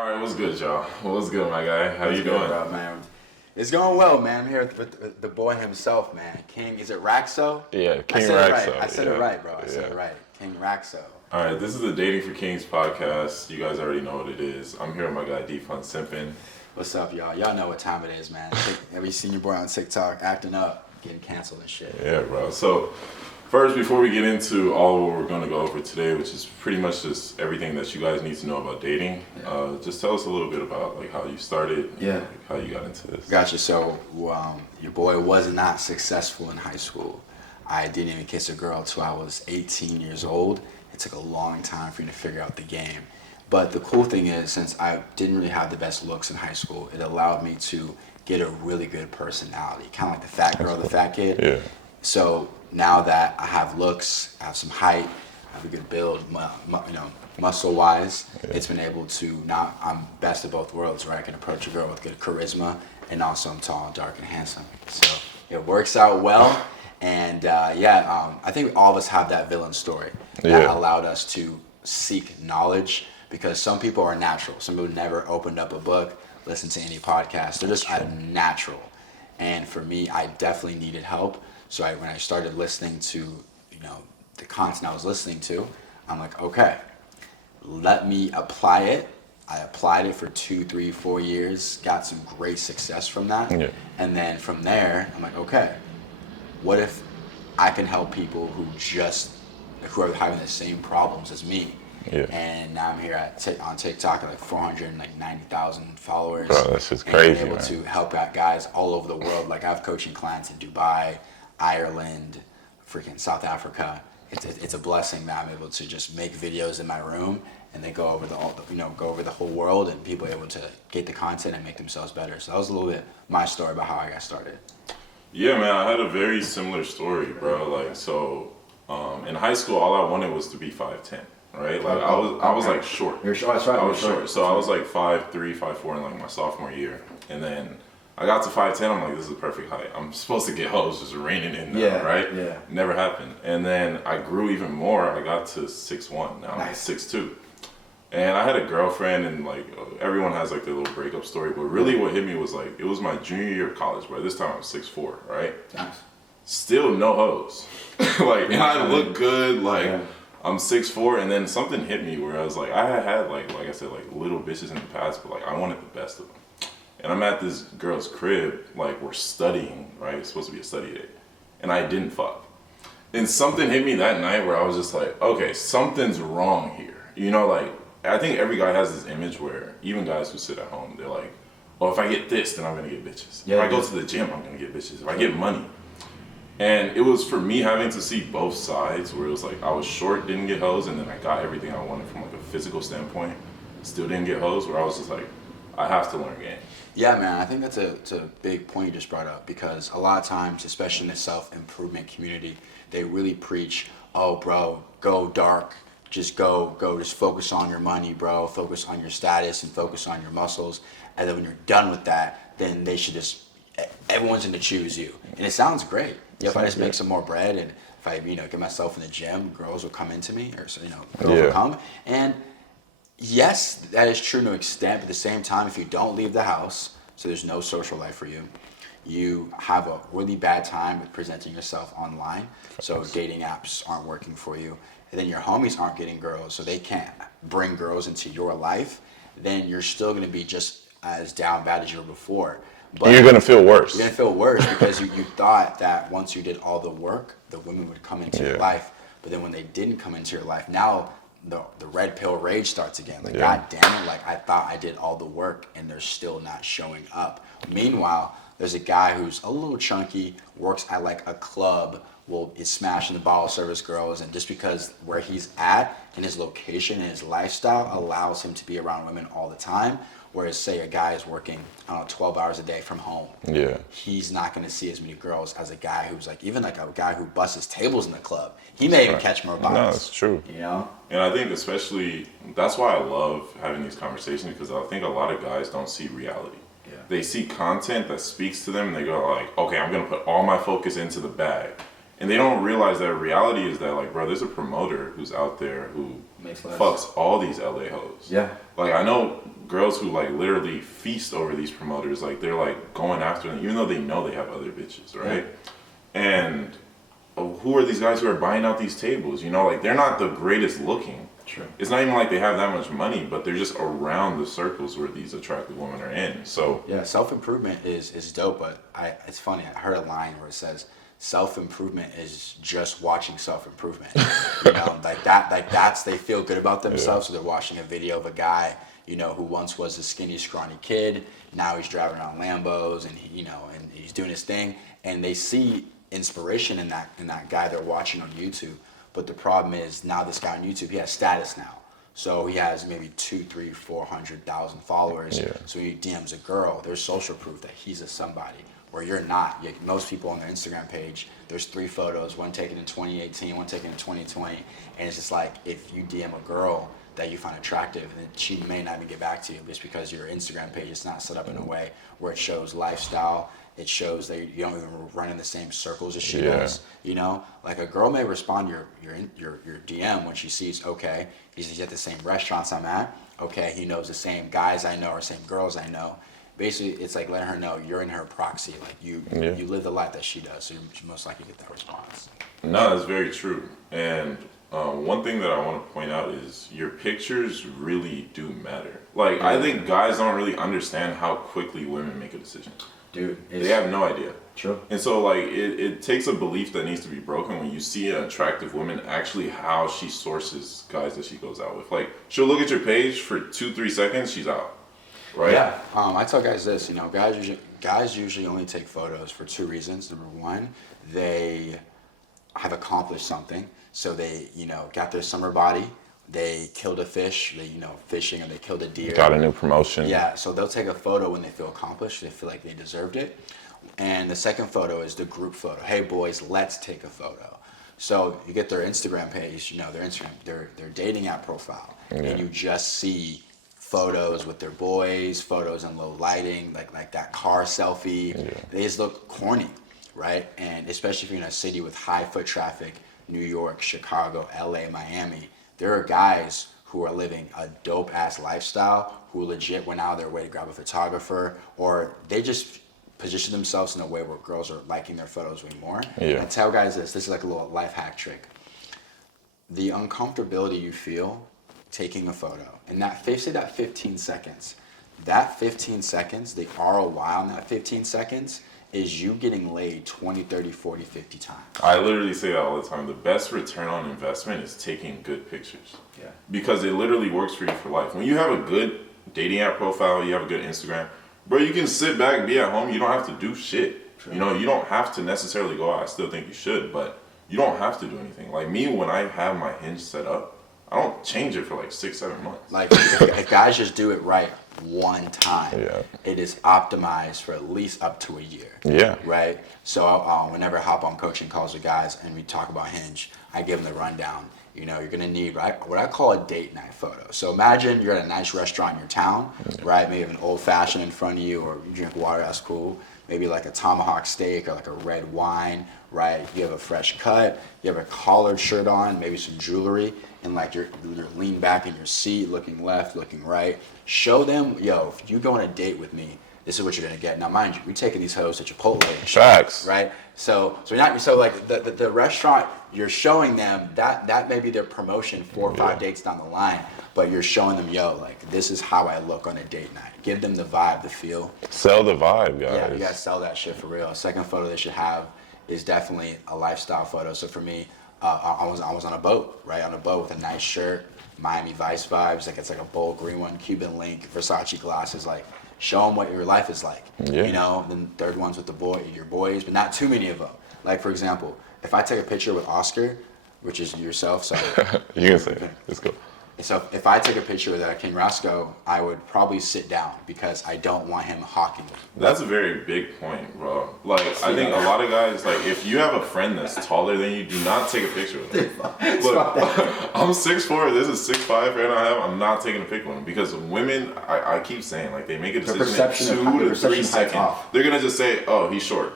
All right, what's good, y'all? What's good, my guy? How you Good, doing? bro, man? It's going well, man. I'm here with the boy himself, man. King, is it Raxo? Yeah, King I said Raxo. it right. I said yeah. it right, bro. I said Yeah. it right. King Raxo. All right, this is the Dating for Kings podcast. You guys already know what it is. I'm here with my guy D-Fun Simpin. What's up, y'all? Y'all know what time it is, man. Every senior boy on TikTok acting up, getting canceled and shit. Yeah, bro. So first, before we get into all what we're going to go over today, which is pretty much just everything that you guys need to know about dating, just tell us a little bit about like how you started, and, like, how you got into this. Gotcha. So, your boy was not successful in high school. I didn't even kiss a girl until I was 18 years old. It took a long time for me to figure out the game. But the cool thing is, since I didn't really have the best looks in high school, it allowed me to get a really good personality, kind of like the fat girl, the fat kid. Yeah. So now that I have looks, I have some height, I have a good build, muscle-wise, it's been able to, now I'm best of both worlds, where I can approach a girl with good charisma, and also I'm tall, dark, and handsome. So it works out well, and I think all of us have that villain story that allowed us to seek knowledge, because some people are natural. Some people never opened up a book, listened to any podcast. They're just natural. And for me, I definitely needed help. So when I started listening to, the content I was listening to, I'm like, okay, let me apply it. I applied it for 2, 3, 4 years, got some great success from that. Yeah. And then from there, I'm like, okay, what if I can help people who are having the same problems as me? Yeah. And now I'm here on TikTok at like 490,000 followers. Bro, that's just crazy, and able man. to help out guys all over the world. Like I have coaching clients in Dubai, Ireland, freaking South Africa. It's a blessing that I'm able to just make videos in my room and they go over the whole world, and people are able to get the content and make themselves better. So that was a little bit my story about how I got started. Yeah, man, I had a very similar story, bro. Like, so in high school, all I wanted was to be 5'10". Right, like I was like short. You're short. That's right. I was short, so I was like 5'3", 5'4" in like my sophomore year, and then I got to 5'10". I'm like, this is the perfect height. I'm supposed to get hoes just raining in now, right? Yeah. Never happened. And then I grew even more. I got to 6'1". Now Nice. I'm 6'2". And I had a girlfriend, and like everyone has like their little breakup story, but really what hit me was like it was my junior year of college. But this time I was 6'4", right? Nice. Still no hoes. Like, and I look good, like. Yeah. I'm 6'4", and then something hit me where I was like, I had like I said, like little bitches in the past, but like I wanted the best of them. And I'm at this girl's crib, like we're studying, right? It's supposed to be a study day, and I didn't fuck. And something hit me that night where I was just like, okay, something's wrong here. Like I think every guy has this image where even guys who sit at home, they're like, oh, if I get this, then I'm gonna get bitches. If I go to the gym, I'm gonna get bitches. If I get money. And it was for me having to see both sides, where it was like I was short, didn't get hoes, and then I got everything I wanted from like a physical standpoint, still didn't get hoes, where I was just like, I have to learn game. Yeah, man, I think that's a big point you just brought up, because a lot of times, especially in the self-improvement community, they really preach, oh, bro, go dark, just focus on your money, bro, focus on your status and focus on your muscles, and then when you're done with that, then everyone's going to choose you. And it sounds great. If I just make some more bread, and if I, get myself in the gym, girls will come into me, or girls will come. And yes, that is true to an extent, but at the same time, if you don't leave the house, so there's no social life for you, you have a really bad time with presenting yourself online. So dating apps aren't working for you. And then your homies aren't getting girls, so they can't bring girls into your life. Then you're still going to be just as down bad as you were before. But you're gonna feel worse. You're gonna feel worse because you thought that once you did all the work, the women would come into your life. But then when they didn't come into your life, now the red pill rage starts again. Like, God damn it, like I thought I did all the work and they're still not showing up. Meanwhile, there's a guy who's a little chunky, works at like a club, is smashing the bottle service girls, and just because where he's at and his location and his lifestyle allows him to be around women all the time. Whereas, say, a guy is working, 12 hours a day from home. Yeah. He's not going to see as many girls as a guy who's even like a guy who busts tables in the club. He may even catch more bodies. No, it's true. And I think especially, that's why I love having these conversations, because I think a lot of guys don't see reality. Yeah. They see content that speaks to them, and they go like, okay, I'm going to put all my focus into the bag. And they don't realize that reality is that, like, bro, there's a promoter who's out there who fucks all these LA hoes. Yeah. Like, I know girls who like literally feast over these promoters. Like they're like going after them, even though they know they have other bitches, right? And who are these guys who are buying out these tables? You know, like they're not the greatest looking. True. It's not even like they have that much money, but they're just around the circles where these attractive women are in. So yeah, self-improvement is dope, but it's funny. I heard a line where it says self-improvement is just watching self-improvement. You know, like that's they feel good about themselves, so they're watching a video of a guy, you know, who once was a skinny, scrawny kid. Now he's driving around Lambos, and he, you know, and he's doing his thing, and they see inspiration in that guy they're watching on YouTube. But the problem is now this guy on YouTube, he has status now. So he has maybe 200,000, 300,000, 400,000 followers. Yeah. So he DMs a girl. There's social proof that he's a somebody, where you're not. Most people on their Instagram page, there's 3 photos, one taken in 2018, one taken in 2020, and it's just like if you DM a girl that you find attractive, then she may not even get back to you just because your Instagram page is not set up in a way where it shows lifestyle. It shows that you don't even run in the same circles as she does. You know, like a girl may respond to your DM when she sees, okay, he's at the same restaurants I'm at. Okay, he knows the same guys I know or same girls I know. Basically, it's like letting her know you're in her proxy. Like you live the life that she does, so you most likely get that response. no, that's very true. And one thing that I want to point out is your pictures really do matter. Like I think guys don't really understand how quickly women make a decision. Dude, They have no idea. True. And so like it takes a belief that needs to be broken when you see an attractive woman actually how she sources guys that she goes out with. Like she'll look at your page for 2-3 seconds, she's out. Right? Yeah. I tell guys this, you know, guys usually only take photos for 2 reasons. Number one, they have accomplished something. So they, you know, got their summer body. They killed a fish, they, you know, fishing, or they killed a deer. Got a new promotion. Yeah, so they'll take a photo when they feel accomplished, they feel like they deserved it. And the second photo is the group photo. Hey boys, let's take a photo. So you get their Instagram page, you know, their dating app profile, and you just see photos with their boys, photos in low lighting, like that car selfie. They just look corny, right? And especially if you're in a city with high foot traffic, New York, Chicago, LA, Miami, there are guys who are living a dope ass lifestyle who legit went out of their way to grab a photographer, or they just position themselves in a way where girls are liking their photos way more. Yeah. I tell guys this is like a little life hack trick. The uncomfortability you feel taking a photo, and that 15 seconds, the ROI on that 15 seconds is you getting laid 20, 30, 40, 50 times. I literally say that all the time. The best return on investment is taking good pictures. Yeah. Because it literally works for you for life. When you have a good dating app profile, you have a good Instagram, bro, you can sit back, be at home. You don't have to do shit. True. You know, you don't have to necessarily go out. I still think you should, but you don't have to do anything. Like me, when I have my Hinge set up, I don't change it for like 6-7 months. Like if guys just do it right one time, it is optimized for at least up to a year. Yeah. Right? So whenever I hop on coaching calls with guys and we talk about Hinge, I give them the rundown. You know, you're gonna need what I call a date night photo. So imagine you're at a nice restaurant in your town, right? Maybe you have an old fashioned in front of you, or you drink water, that's cool. Maybe like a tomahawk steak or like a red wine, right? You have a fresh cut, you have a collared shirt on, maybe some jewelry, and like you're leaned back in your seat, looking left, looking right. Show them, yo, if you go on a date with me, this is what you're gonna get. Now, mind you, we're taking these hoes to Chipotle and shit, Facts. right? So like the restaurant, you're showing them that may be their promotion 4 or 5 dates down the line, but you're showing them, yo, like this is how I look on a date night. Give them the vibe, the feel. Sell the vibe, guys. Yeah, you gotta sell that shit for real. Second photo they should have is definitely a lifestyle photo. So for me, I was on a boat, right? On a boat with a nice shirt, Miami Vice vibes, like it's like a bold green one, Cuban link, Versace glasses, like show them what your life is like. Yeah. You know, then third one's with your boys, but not too many of them. Like for example, if I take a picture with Oscar, which is yourself, so You can say it. Let's go. so if I take a picture with King Roscoe, I would probably sit down because I don't want him hawking me. That's a very big point, bro. Like, I think a lot of guys, like, if you have a friend that's taller than you, do not take a picture with them. Look, I'm 6'4", this is 6'5", friend I have, I'm not taking a picture with them because women, I keep saying, like, they make a decision in 2 to 3 seconds. They're going to just say, oh, he's short.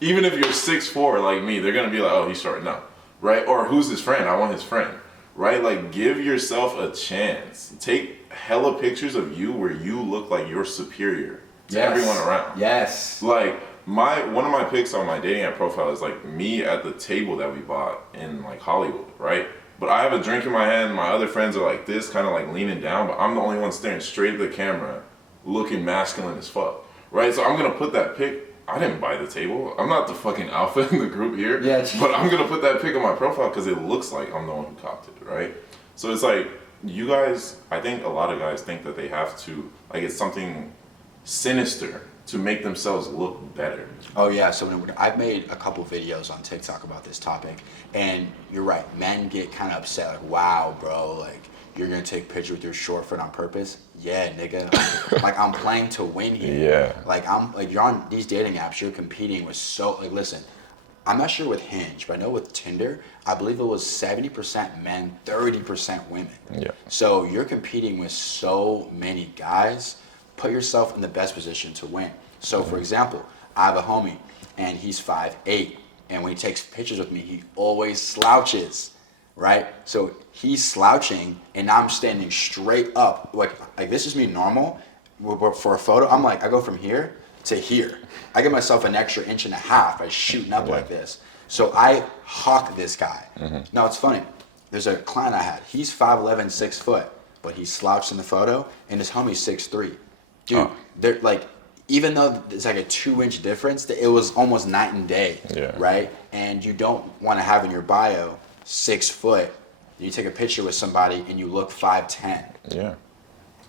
Even if you're 6'4", like me, they're going to be like, oh, he's short. No. Right? Or who's his friend? I want his friend. Right? Like, give yourself a chance. Take hella pictures of you where you look like you're superior to Yes. everyone around. Yes. Like one of my pics on my dating app profile is like me at the table that we bought in like Hollywood, right? But I have a drink in my hand. My other friends are like this, kind of like leaning down, but I'm the only one staring straight at the camera, looking masculine as fuck, right? So I'm gonna put that pic. I didn't buy the table. I'm not the fucking alpha in the group here. Yeah. But I'm gonna put that pic on my profile because it looks like I'm the one who copped it, right? So it's like you guys. I think a lot of guys think that they have to like it's something sinister to make themselves look better. Oh yeah, so I've made a couple videos on TikTok about this topic, and you're right. Men get kind of upset, like, "Wow, bro, like you're gonna take a picture with your short foot on purpose?" Yeah, nigga. Like I'm playing to win here. Yeah. Like you're on these dating apps. You're competing with listen. I'm not sure with Hinge, but I know with Tinder, I believe it was 70% men, 30% women. Yeah. So you're competing with so many guys. Put yourself in the best position to win. So for example, I have a homie and he's 5'8", and when he takes pictures with me, he always slouches, right? So he's slouching and I'm standing straight up. Like this is me normal. For a photo, I'm like, I go from here to here. I give myself an extra inch and a half by shooting up like this. So I hawk this guy. Now it's funny. There's a client I had. He's 5'11", 6 foot, but he slouched in the photo, and his homie's 6'3". Dude, they're like, even though it's like a 2-inch difference, it was almost night and day, right? And you don't want to have in your bio 6 foot. You take a picture with somebody and you look 5'10". Yeah.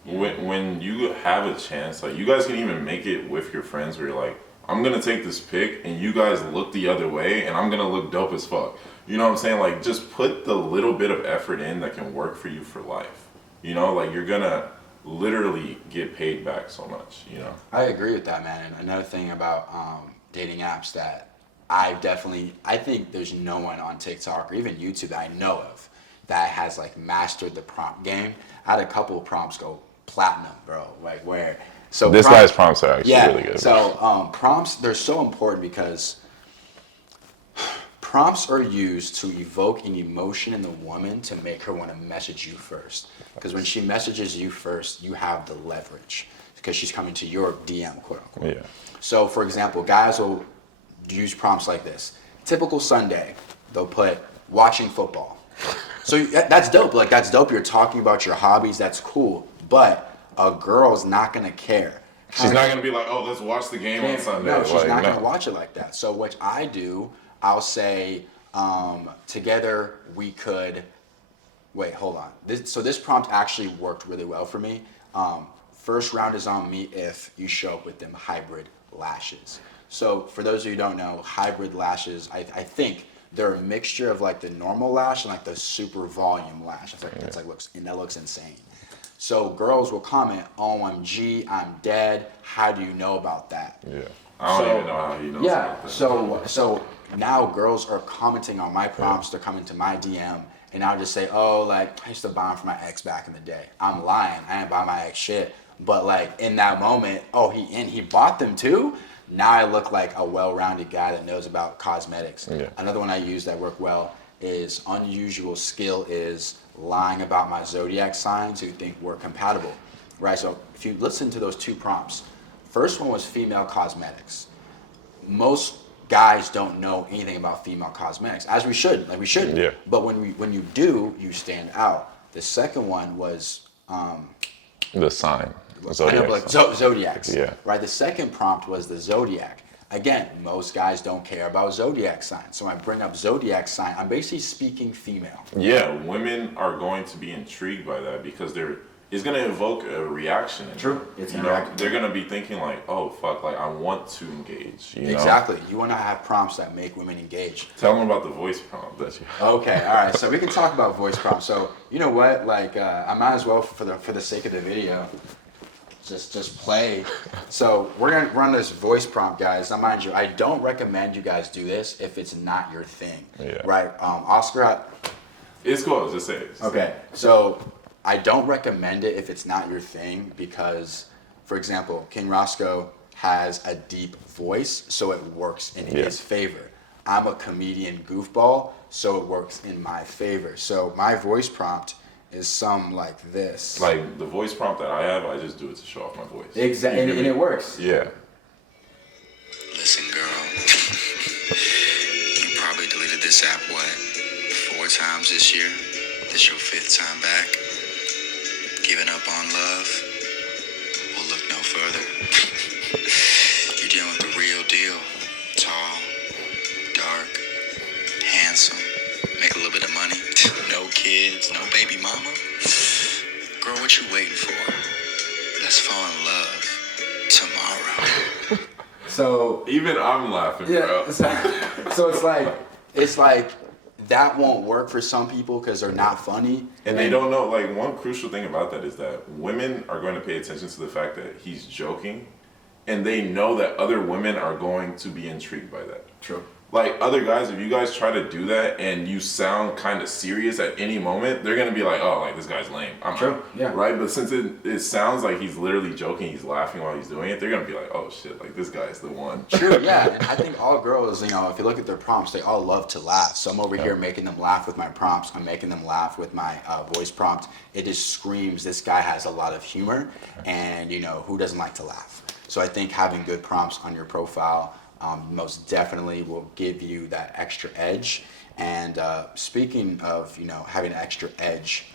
When you have a chance, like you guys can even make it with your friends where you're like, I'm gonna take this pic and you guys look the other way and I'm gonna look dope as fuck. You know what I'm saying? Like just put the little bit of effort in that can work for you for life. You know, like you're gonna literally get paid back so much, you know? I agree with that, man. And another thing about dating apps that I think there's no one on TikTok or even YouTube that I know of that has like mastered the prompt game. I had a couple of prompts go platinum, bro. Like where, so This guy's prompts are actually really good. So prompts, they're so important because prompts are used to evoke an emotion in the woman to make her want to message you first. Because when she messages you first, you have the leverage because she's coming to your DM, quote unquote. Yeah. So for example, guys will use prompts like this. Typical Sunday, they'll put watching football. So that's dope. Like that's dope. You're talking about your hobbies. That's cool. But a girl's not gonna care. She's not gonna be like, oh, let's watch the game on Sunday. No, she's like, not gonna watch it like that. So what I do, I'll say, together we could. Wait, hold on. This prompt actually worked really well for me. First round is on me if you show up with them hybrid lashes. So for those of you who don't know, hybrid lashes, I think they're a mixture of like the normal lash and like the super volume lash. That looks insane. So girls will comment, OMG, I'm dead. How do you know about that? Yeah. I don't even know how he knows about that. So now girls are commenting on my prompts. They're coming to my DM. And I'll just say, oh, like, I used to buy them for my ex back in the day. I'm lying. I didn't buy my ex shit. But, like, in that moment, he bought them too? Now I look like a well-rounded guy that knows about cosmetics. Yeah. Another one I use that worked well is unusual skill is lying about my zodiac signs who think we're compatible, right? So if you listen to those two prompts, first one was female cosmetics. Most guys don't know anything about female cosmetics, as we should. Yeah. But when you do, you stand out. The second one was The sign. zodiacs. Yeah. Right. The second prompt was the zodiac. Again, most guys don't care about zodiac signs. So when I bring up zodiac sign, I'm basically speaking female. Yeah, women are going to be intrigued by that because it's going to evoke a reaction. True. It's they're going to be thinking like, oh, fuck, like I want to engage. You know? Exactly. You want to have prompts that make women engage. Tell them about the voice prompt that you have. Okay, all right. So we can talk about voice prompts. So you know what? Like I might as well for the sake of the video, just play. So we're gonna run this voice prompt, guys. Now, mind you, I don't recommend you guys do this if it's not your thing. Yeah. Right? Oscar. It's cool. Just say it. Okay. So I don't recommend it if it's not your thing because, for example, King Roscoe has a deep voice, so it works in his favor. I'm a comedian goofball, so it works in my favor. So my voice prompt is something like this. Like the voice prompt that I have, I just do it to show off my voice. Exactly, and it works. Yeah. Listen, girl. You probably deleted this app, 4 times this year? This your 5th time back? Giving up on love? Well, look no further. You're dealing with the real deal. Tall, dark, handsome, make a little bit of money, no kids, no baby mama. Girl, what you waiting for? Let's fall in love tomorrow. So Even I'm laughing, yeah, bro. so it's like that won't work for some people because they're not funny. And they don't know, like, one crucial thing about that is that women are going to pay attention to the fact that he's joking, and they know that other women are going to be intrigued by that. True. Like, other guys, if you guys try to do that and you sound kind of serious at any moment, they're going to be like, oh, like, this guy's lame. I'm True, out. yeah. Right? But since it sounds like he's literally joking, he's laughing while he's doing it, they're going to be like, oh, shit, like, this guy's the one. True, yeah. And I think all girls, if you look at their prompts, they all love to laugh. So I'm over here making them laugh with my prompts. I'm making them laugh with my voice prompt. It just screams this guy has a lot of humor, and, who doesn't like to laugh? So I think having good prompts on your profile most definitely will give you that extra edge. And speaking of, having an extra edge,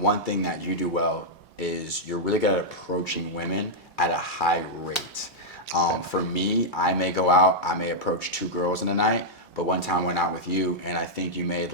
one thing that you do well is you're really good at approaching women at a high rate. For me, I may go out, I may approach 2 girls in a night, but one time I went out with you and I think you made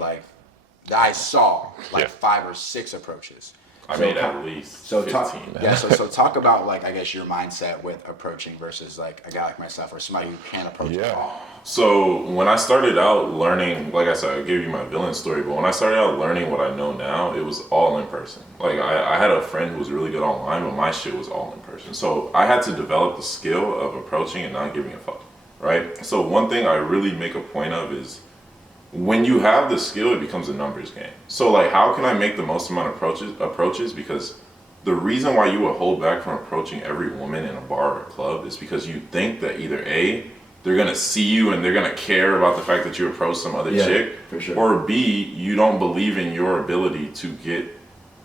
I saw 5 or 6 approaches. I made at least 15. So talk about I guess your mindset with approaching versus a guy like myself or somebody who can't approach at all. So when I started out learning, like I said, I gave you my villain story, but when I started out learning what I know now, it was all in person. Like I had a friend who was really good online, but my shit was all in person. So I had to develop the skill of approaching and not giving a fuck, right? So one thing I really make a point of is when you have the skill, it becomes a numbers game. So how can I make the most amount of approaches? Because the reason why you would hold back from approaching every woman in a bar or a club is because you think that either A, they're gonna see you and they're gonna care about the fact that you approach some other chick, for sure. or B, you don't believe in your ability to get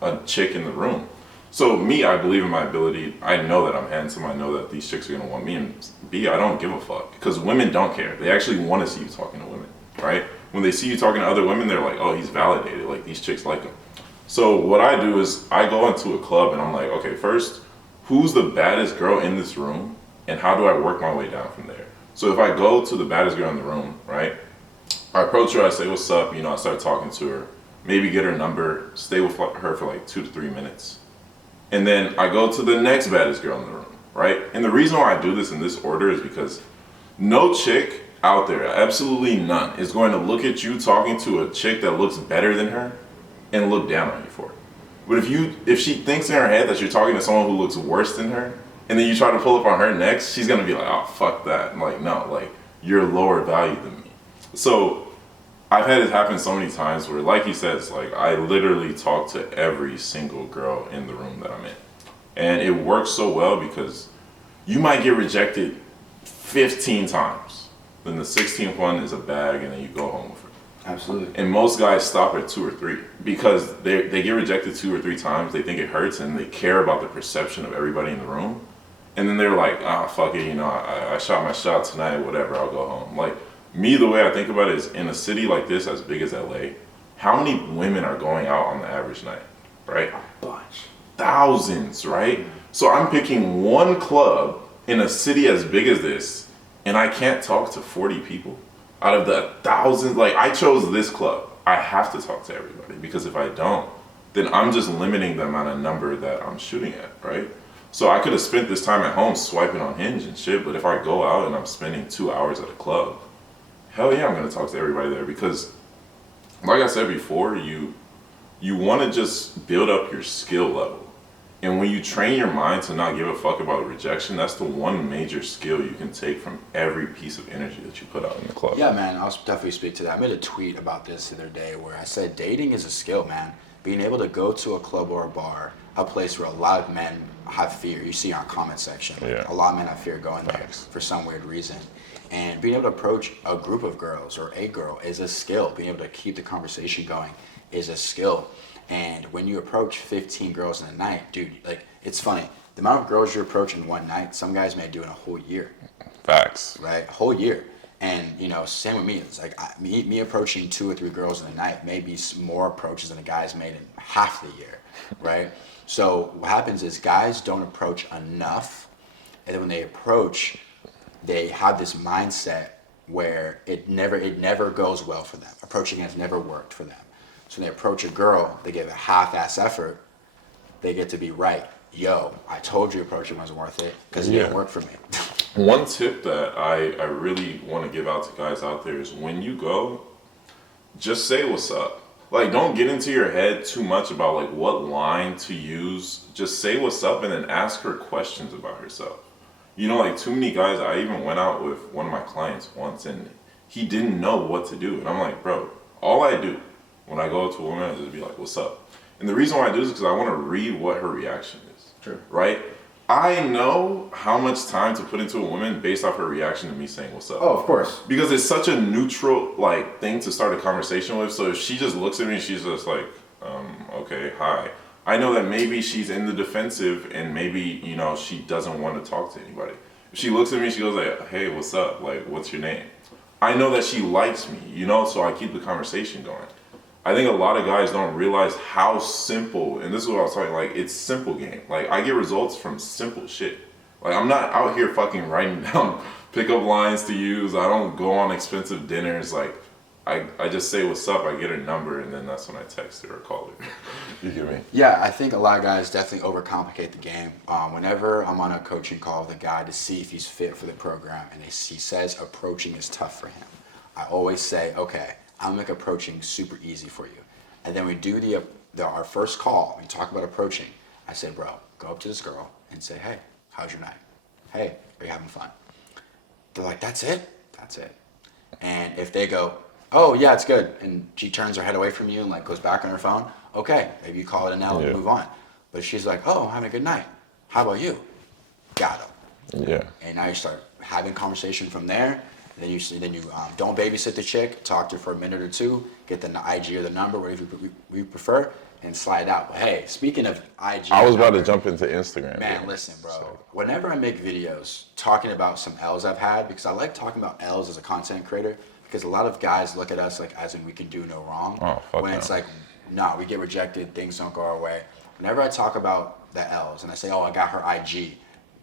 a chick in the room. So me, I believe in my ability. I know that I'm handsome. I know that these chicks are gonna want me. And B, I don't give a fuck because women don't care. They actually want to see you talking to women, right? When they see you talking to other women, they're like, oh, he's validated. Like, these chicks like him. So what I do is I go into a club and I'm like, okay, first, who's the baddest girl in this room? And how do I work my way down from there? So if I go to the baddest girl in the room, right? I approach her, I say, what's up? I start talking to her, maybe get her number, stay with her for 2 to 3 minutes. And then I go to the next baddest girl in the room, right? And the reason why I do this in this order is because no chick out there, absolutely none, is going to look at you talking to a chick that looks better than her and look down on you for it. But if she thinks in her head that you're talking to someone who looks worse than her, and then you try to pull up on her next, she's gonna be like, oh, fuck that. I'm no, you're lower value than me. So I've had it happen so many times where, like he says, I literally talk to every single girl in the room that I'm in. And it works so well because you might get rejected 15 times. Then the 16th one is a bag, and then you go home with her. Absolutely. And most guys stop at 2 or 3 because they get rejected 2 or 3 times. They think it hurts, and they care about the perception of everybody in the room. And then they're like, fuck it, I shot my shot tonight, whatever, I'll go home. Me, the way I think about it is in a city like this, as big as LA, how many women are going out on the average night, right? A bunch. Thousands, right? So I'm picking one club in a city as big as this, and I can't talk to 40 people out of the thousands. I chose this club. I have to talk to everybody because if I don't, then I'm just limiting the amount of number that I'm shooting at, right? So I could have spent this time at home swiping on Hinge and shit, but if I go out and I'm spending 2 hours at a club, hell yeah, I'm gonna talk to everybody there because, like I said before, you want to just build up your skill level. And when you train your mind to not give a fuck about rejection, that's the one major skill you can take from every piece of energy that you put out in the club. Yeah, man, I'll definitely speak to that. I made a tweet about this the other day where I said dating is a skill, man. Being able to go to a club or a bar, a place where a lot of men have fear. You see our comment section. Yeah. A lot of men have fear going there for some weird reason. And being able to approach a group of girls or a girl is a skill. Being able to keep the conversation going is a skill. And when you approach 15 girls in a night, dude, like, it's funny. The amount of girls you approach in one night, some guys may do in a whole year. Facts. Right? A whole year. And, you know, same with me. It's like me approaching 2 or 3 girls in a night may be more approaches than a guy's made in half the year. Right? So what happens is guys don't approach enough. And then when they approach, they have this mindset where it never goes well for them. Approaching has never worked for them. So when they approach a girl, they give a half-ass effort, they get to be right. Yo, I told you approaching wasn't worth it because it didn't work for me. One tip that I really want to give out to guys out there is when you go, just say what's up. Like, don't get into your head too much about like what line to use. Just say what's up and then ask her questions about herself. You know, like too many guys, I even went out with one of my clients once and he didn't know what to do. And I'm like, bro, all I do when I go up to a woman is just be like, what's up? And the reason why I do is because I want to read what her reaction is. True. Right? I know how much time to put into a woman based off her reaction to me saying what's up. Oh, of course. Because it's such a neutral like thing to start a conversation with. So if she just looks at me and she's just like, okay, hi. I know that maybe she's in the defensive and maybe, you know, she doesn't want to talk to anybody. If she looks at me, she goes like, hey, what's up? Like, what's your name? I know that she likes me, you know, so I keep the conversation going. I think a lot of guys don't realize how simple, and this is what I was talking, like, it's simple game. Like, I get results from simple shit. Like, I'm not out here fucking writing down pickup lines to use. I don't go on expensive dinners. Like, I just say what's up, I get her number, and then that's when I text her or call her. You get me? Yeah, I think a lot of guys definitely overcomplicate the game. Whenever I'm on a coaching call with a guy to see if he's fit for the program and he says approaching is tough for him, I always say, okay, I'll make approaching super easy for you. And then we do our first call, we talk about approaching. I say, bro, go up to this girl and say, hey, how's your night? Hey, are you having fun? They're like, that's it? That's it. And if they go, oh yeah, it's good, and she turns her head away from you and like goes back on her phone, okay, maybe you call it an L and move on. But she's like, oh, I'm having a good night. How about you? Got him. Yeah. And now you start having conversation from there. And then you don't babysit the chick, talk to her for a minute or two, get the IG or the number, whatever you prefer, and slide out. But hey, speaking of IG, I was about to jump into Instagram. Man, listen, bro. Whenever I make videos talking about some L's I've had, because I like talking about L's as a content creator, because a lot of guys look at us like as in we can do no wrong. Oh, fuck when no. it's like, nah, we get rejected, things don't go our way. Whenever I talk about the L's and I say, oh, I got her IG,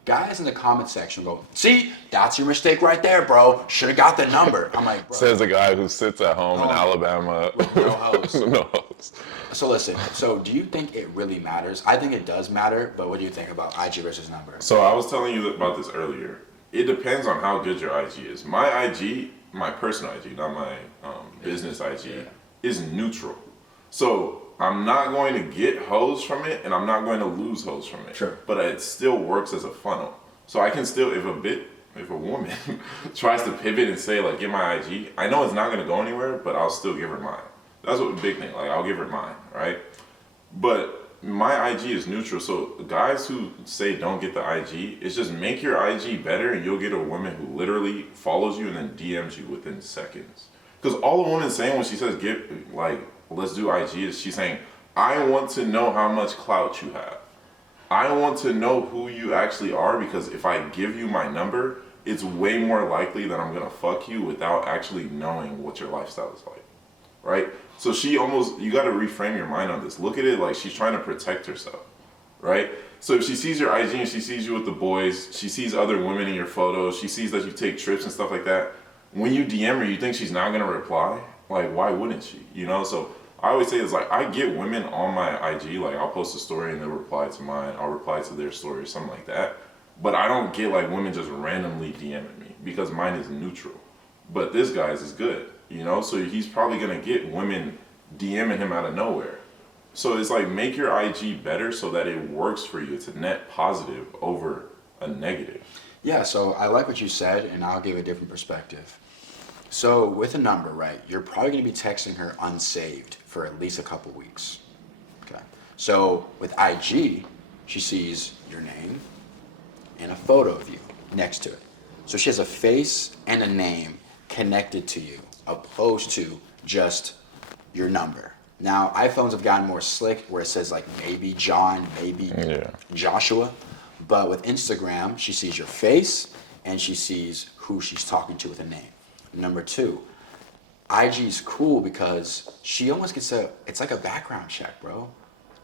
guys in the comment section go, see, that's your mistake right there, bro. Should have got the number. I'm like, bro. Says a guy who sits at home in Alabama. With no host. No host. So listen, so do you think it really matters? I think it does matter, but what do you think about IG versus number? So I was telling you about this earlier. It depends on how good your IG is. My IG, my personal IG, not my business IG, is neutral. So I'm not going to get hoes from it, and I'm not going to lose hoes from it. Sure. But it still works as a funnel. So I can still, if a woman tries to pivot and say like, get my IG, I know it's not going to go anywhere, but I'll still give her mine. That's what the big thing. Like, I'll give her mine, right? But my IG is neutral. So guys who say don't get the IG, it's just make your IG better, and you'll get a woman who literally follows you and then DMs you within seconds. Because all the woman's saying when she says get like, let's do IG, is she's saying, I want to know how much clout you have. I want to know who you actually are, because if I give you my number, it's way more likely that I'm gonna fuck you without actually knowing what your lifestyle is like, right? So you gotta reframe your mind on this. Look at it like she's trying to protect herself, right? So if she sees your IG and she sees you with the boys, she sees other women in your photos, she sees that you take trips and stuff like that, when you DM her, you think she's not gonna reply? Like, why wouldn't she? You know, so I always say it's like, I get women on my IG, like I'll post a story and they'll reply to mine, I'll reply to their story or something like that. But I don't get like women just randomly DMing me, because mine is neutral. But this guy's is good, you know? So he's probably gonna get women DMing him out of nowhere. So it's like, make your IG better so that it works for you. It's a net positive over a negative. Yeah, so I like what you said, and I'll give a different perspective. So with a number, right, you're probably going to be texting her unsaved for at least a couple weeks. Okay. So with IG, she sees your name and a photo of you next to it. So she has a face and a name connected to you, opposed to just your number. Now, iPhones have gotten more slick where it says like maybe John, maybe Yeah. Joshua. But with Instagram, she sees your face and she sees who she's talking to with a name. Number two, IG is cool because she almost gets it's like a background check, bro.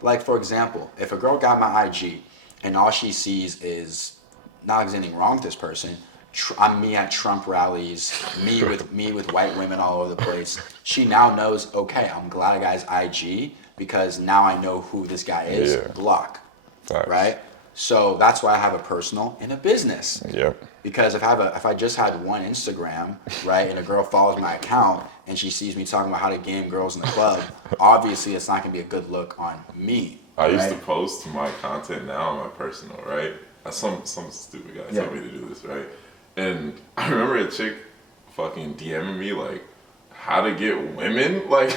Like, for example, if a girl got my IG and all she sees is, not there's anything wrong with this person, I'm me at Trump rallies, me with white women all over the place. She now knows, okay, I'm glad a guy's IG because now I know who this guy is. Yeah. Block, Facts. right? So that's why I have a personal and a business. Yep. Because if I just had one Instagram, right, and a girl follows my account and she sees me talking about how to game girls in the club, obviously it's not gonna be a good look on me. I used to right? post my content now on my personal, right? Some stupid guy Yeah. told me to do this, right? And I remember a chick fucking DMing me like how to get women. Like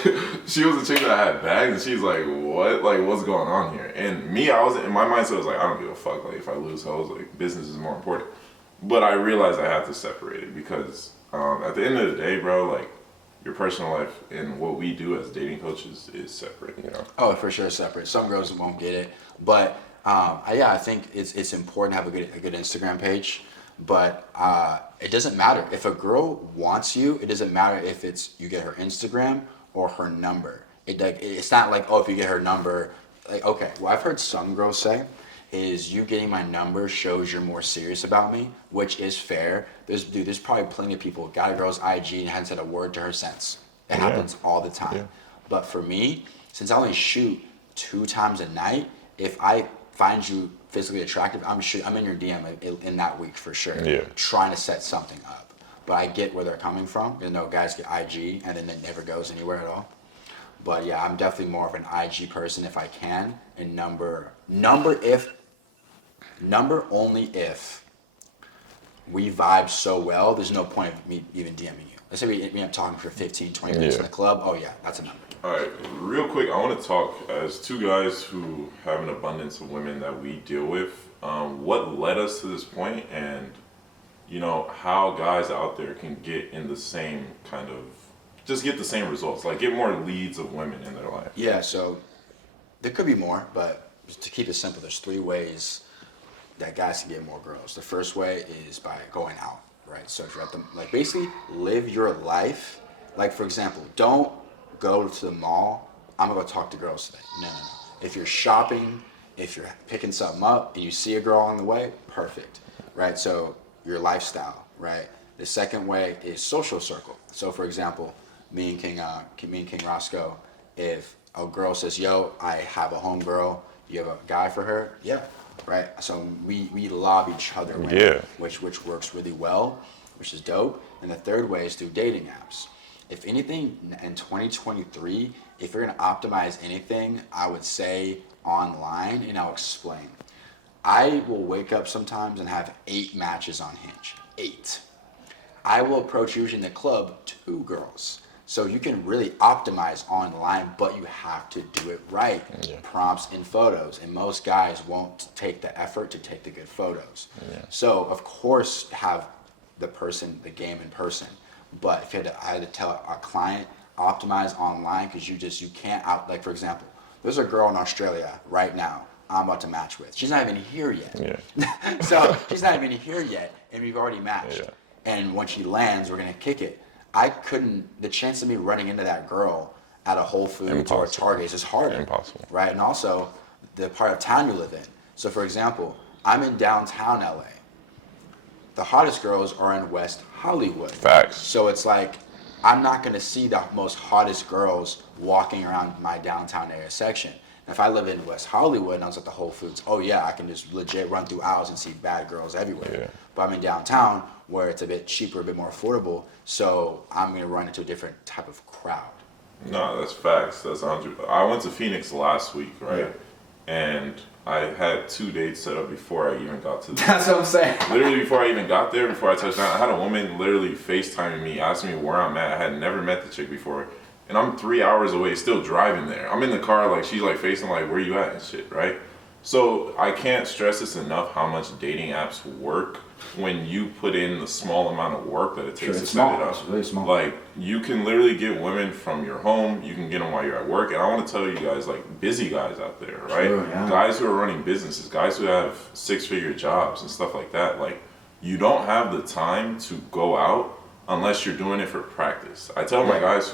she was a chick that had bags and she's like, what? Like what's going on here? And me, I was in my mindset I was like, I don't give a fuck. Like if I lose hoes, like business is more important. But I realized I had to separate it because at the end of the day, bro, like your personal life and what we do as dating coaches is separate, you know? Oh, for sure, separate. Some girls won't get it, but I think it's important to have a good Instagram page. But it doesn't matter if a girl wants you. It doesn't matter if it's you get her Instagram or her number. It's not like, oh, if you get her number, like, okay. What I've heard some girls say is you getting my number shows you're more serious about me, which is fair. There's probably plenty of people got a girl's IG and hasn't said a word to her since. It happens all the time. Yeah. But for me, since I only shoot 2 times a night, if I find you physically attractive, I'm in your DM in that week for sure. Yeah. Trying to set something up. But I get where they're coming from. You know, guys get IG and then it never goes anywhere at all. But yeah, I'm definitely more of an IG person if I can. And number only if we vibe so well, there's no point of me even DMing you. Let's say we end up talking for 15, 20 minutes in the club. Oh yeah, that's a number. All right, real quick, I want to talk as two guys who have an abundance of women that we deal with. What led us to this point, and you know how guys out there can get in the same kind of, just get the same results, like get more leads of women in their life. Yeah, so there could be more, but to keep it simple, there's 3 ways that guys can get more girls. The first way is by going out, right? So if you're at the, like basically live your life. Like for example, don't go to the mall. I'm gonna go talk to girls today. No. If you're shopping, if you're picking something up and you see a girl on the way, perfect, right? So your lifestyle, right? The second way is social circle. So for example, me and King Roscoe, if a girl says, yo, I have a homegirl, you have a guy for her? Yeah, right? So we love each other, right? Yeah. which works really well, which is dope. And the third way is through dating apps. If anything, in 2023, if you're gonna optimize anything, I would say online, and I'll explain. I will wake up sometimes and have 8 matches on Hinge. 8. I will approach usually in the club 2 girls. So you can really optimize online, but you have to do it right. Yeah. Prompts and photos. And most guys won't take the effort to take the good photos. Yeah. So of course have the game in person. But if I had to tell a client, optimize online because you can't like for example, there's a girl in Australia right now I'm about to match with. She's not even here yet. Yeah. So she's not even here yet, and we've already matched. Yeah. And when she lands, we're gonna kick it. The chance of me running into that girl at a Whole Foods or a Impossible. Target is just harder. Impossible. Right? And also, the part of town you live in. So for example, I'm in downtown LA. The hottest girls are in West Hollywood. Facts. So it's like, I'm not gonna see the most hottest girls walking around my downtown area section. And if I live in West Hollywood and I was at the Whole Foods, oh yeah, I can just legit run through aisles and see bad girls everywhere. Yeah. But I'm in downtown where it's a bit cheaper, a bit more affordable, so I'm gonna run into a different type of crowd. No, that's facts. That's 100. I went to Phoenix last week, right? Yeah. And I had 2 dates set up before I even got to the That's what I'm saying. literally before I even got there, before I touched down, I had a woman literally FaceTiming me, asking me where I'm at. I had never met the chick before. And I'm 3 hours away, still driving there. I'm in the car, like, she's like facing like, where you at and shit, right? So I can't stress this enough how much dating apps work when you put in the small amount of work that it takes to it's set it small. up. It's really small. Like you can literally get women from your home, you can get them while you're at work, and I want to tell you guys, like busy guys out there, right? Sure, yeah. Guys who are running businesses, guys who have 6-figure jobs and stuff like that. Like you don't have the time to go out unless you're doing it for practice. I tell my guys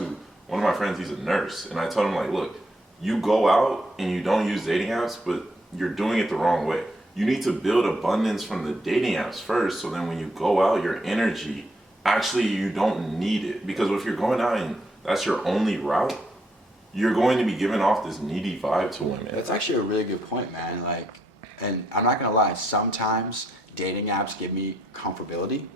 one of my friends, he's a nurse, and I told him like, look, you go out and you don't use dating apps, but you're doing it the wrong way. You need to build abundance from the dating apps first, so then when you go out, your energy, actually you don't need it. Because if you're going out and that's your only route, you're going to be giving off this needy vibe to women. That's actually a really good point, man. Like, and I'm not gonna lie, sometimes dating apps give me comfortability.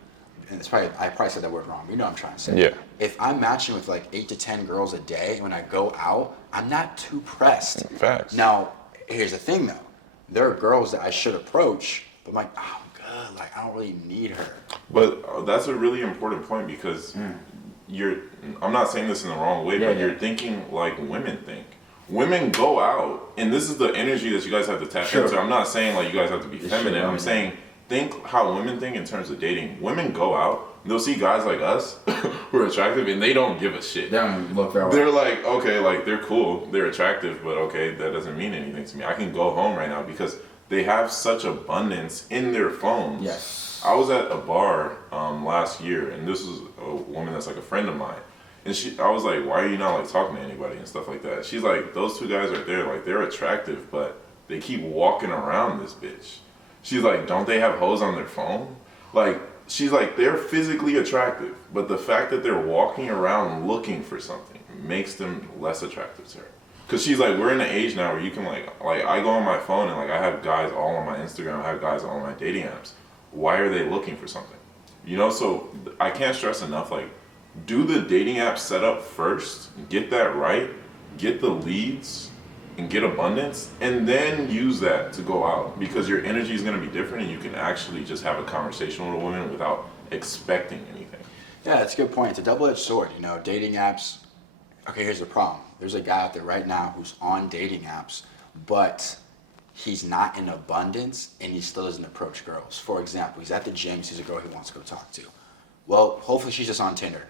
And I probably said that word wrong. You know what I'm trying to say. Yeah. If I'm matching with like 8 to 10 girls a day, when I go out, I'm not too pressed. Facts. Now, here's the thing though. There are girls that I should approach, but I'm like, oh, I'm good. Like, I don't really need her. But that's a really important point because I'm not saying this in the wrong way, but you're thinking like women think. Women go out, and this is the energy that you guys have to tap into. I'm not saying like you guys have to be feminine. I'm saying think how women think in terms of dating. Women go out, they'll see guys like us who are attractive, and they don't give a shit. They don't look that way. They're like, okay, like they're cool, they're attractive, but okay, that doesn't mean anything to me. I can go home right now because they have such abundance in their phones. Yes. I was at a bar last year, and this was a woman that's like a friend of mine. And I was like, why are you not like talking to anybody and stuff like that? She's like, those two guys right there, like they're attractive, but they keep walking around this bitch. She's like, don't they have hoes on their phone? Like, she's like, they're physically attractive, but the fact that they're walking around looking for something makes them less attractive to her. Cause she's like, we're in an age now where you can like I go on my phone and like I have guys all on my Instagram, I have guys all on my dating apps. Why are they looking for something? You know, so I can't stress enough, like, do the dating app setup first, get that right, get the leads, and get abundance, and then use that to go out because your energy is going to be different and you can actually just have a conversation with a woman without expecting anything. Yeah, that's a good point. It's a double-edged sword. You know, dating apps. Okay, here's the problem. There's a guy out there right now who's on dating apps, but he's not in abundance and he still doesn't approach girls. For example, he's at the gym, he sees a girl he wants to go talk to. Well, hopefully she's just on Tinder.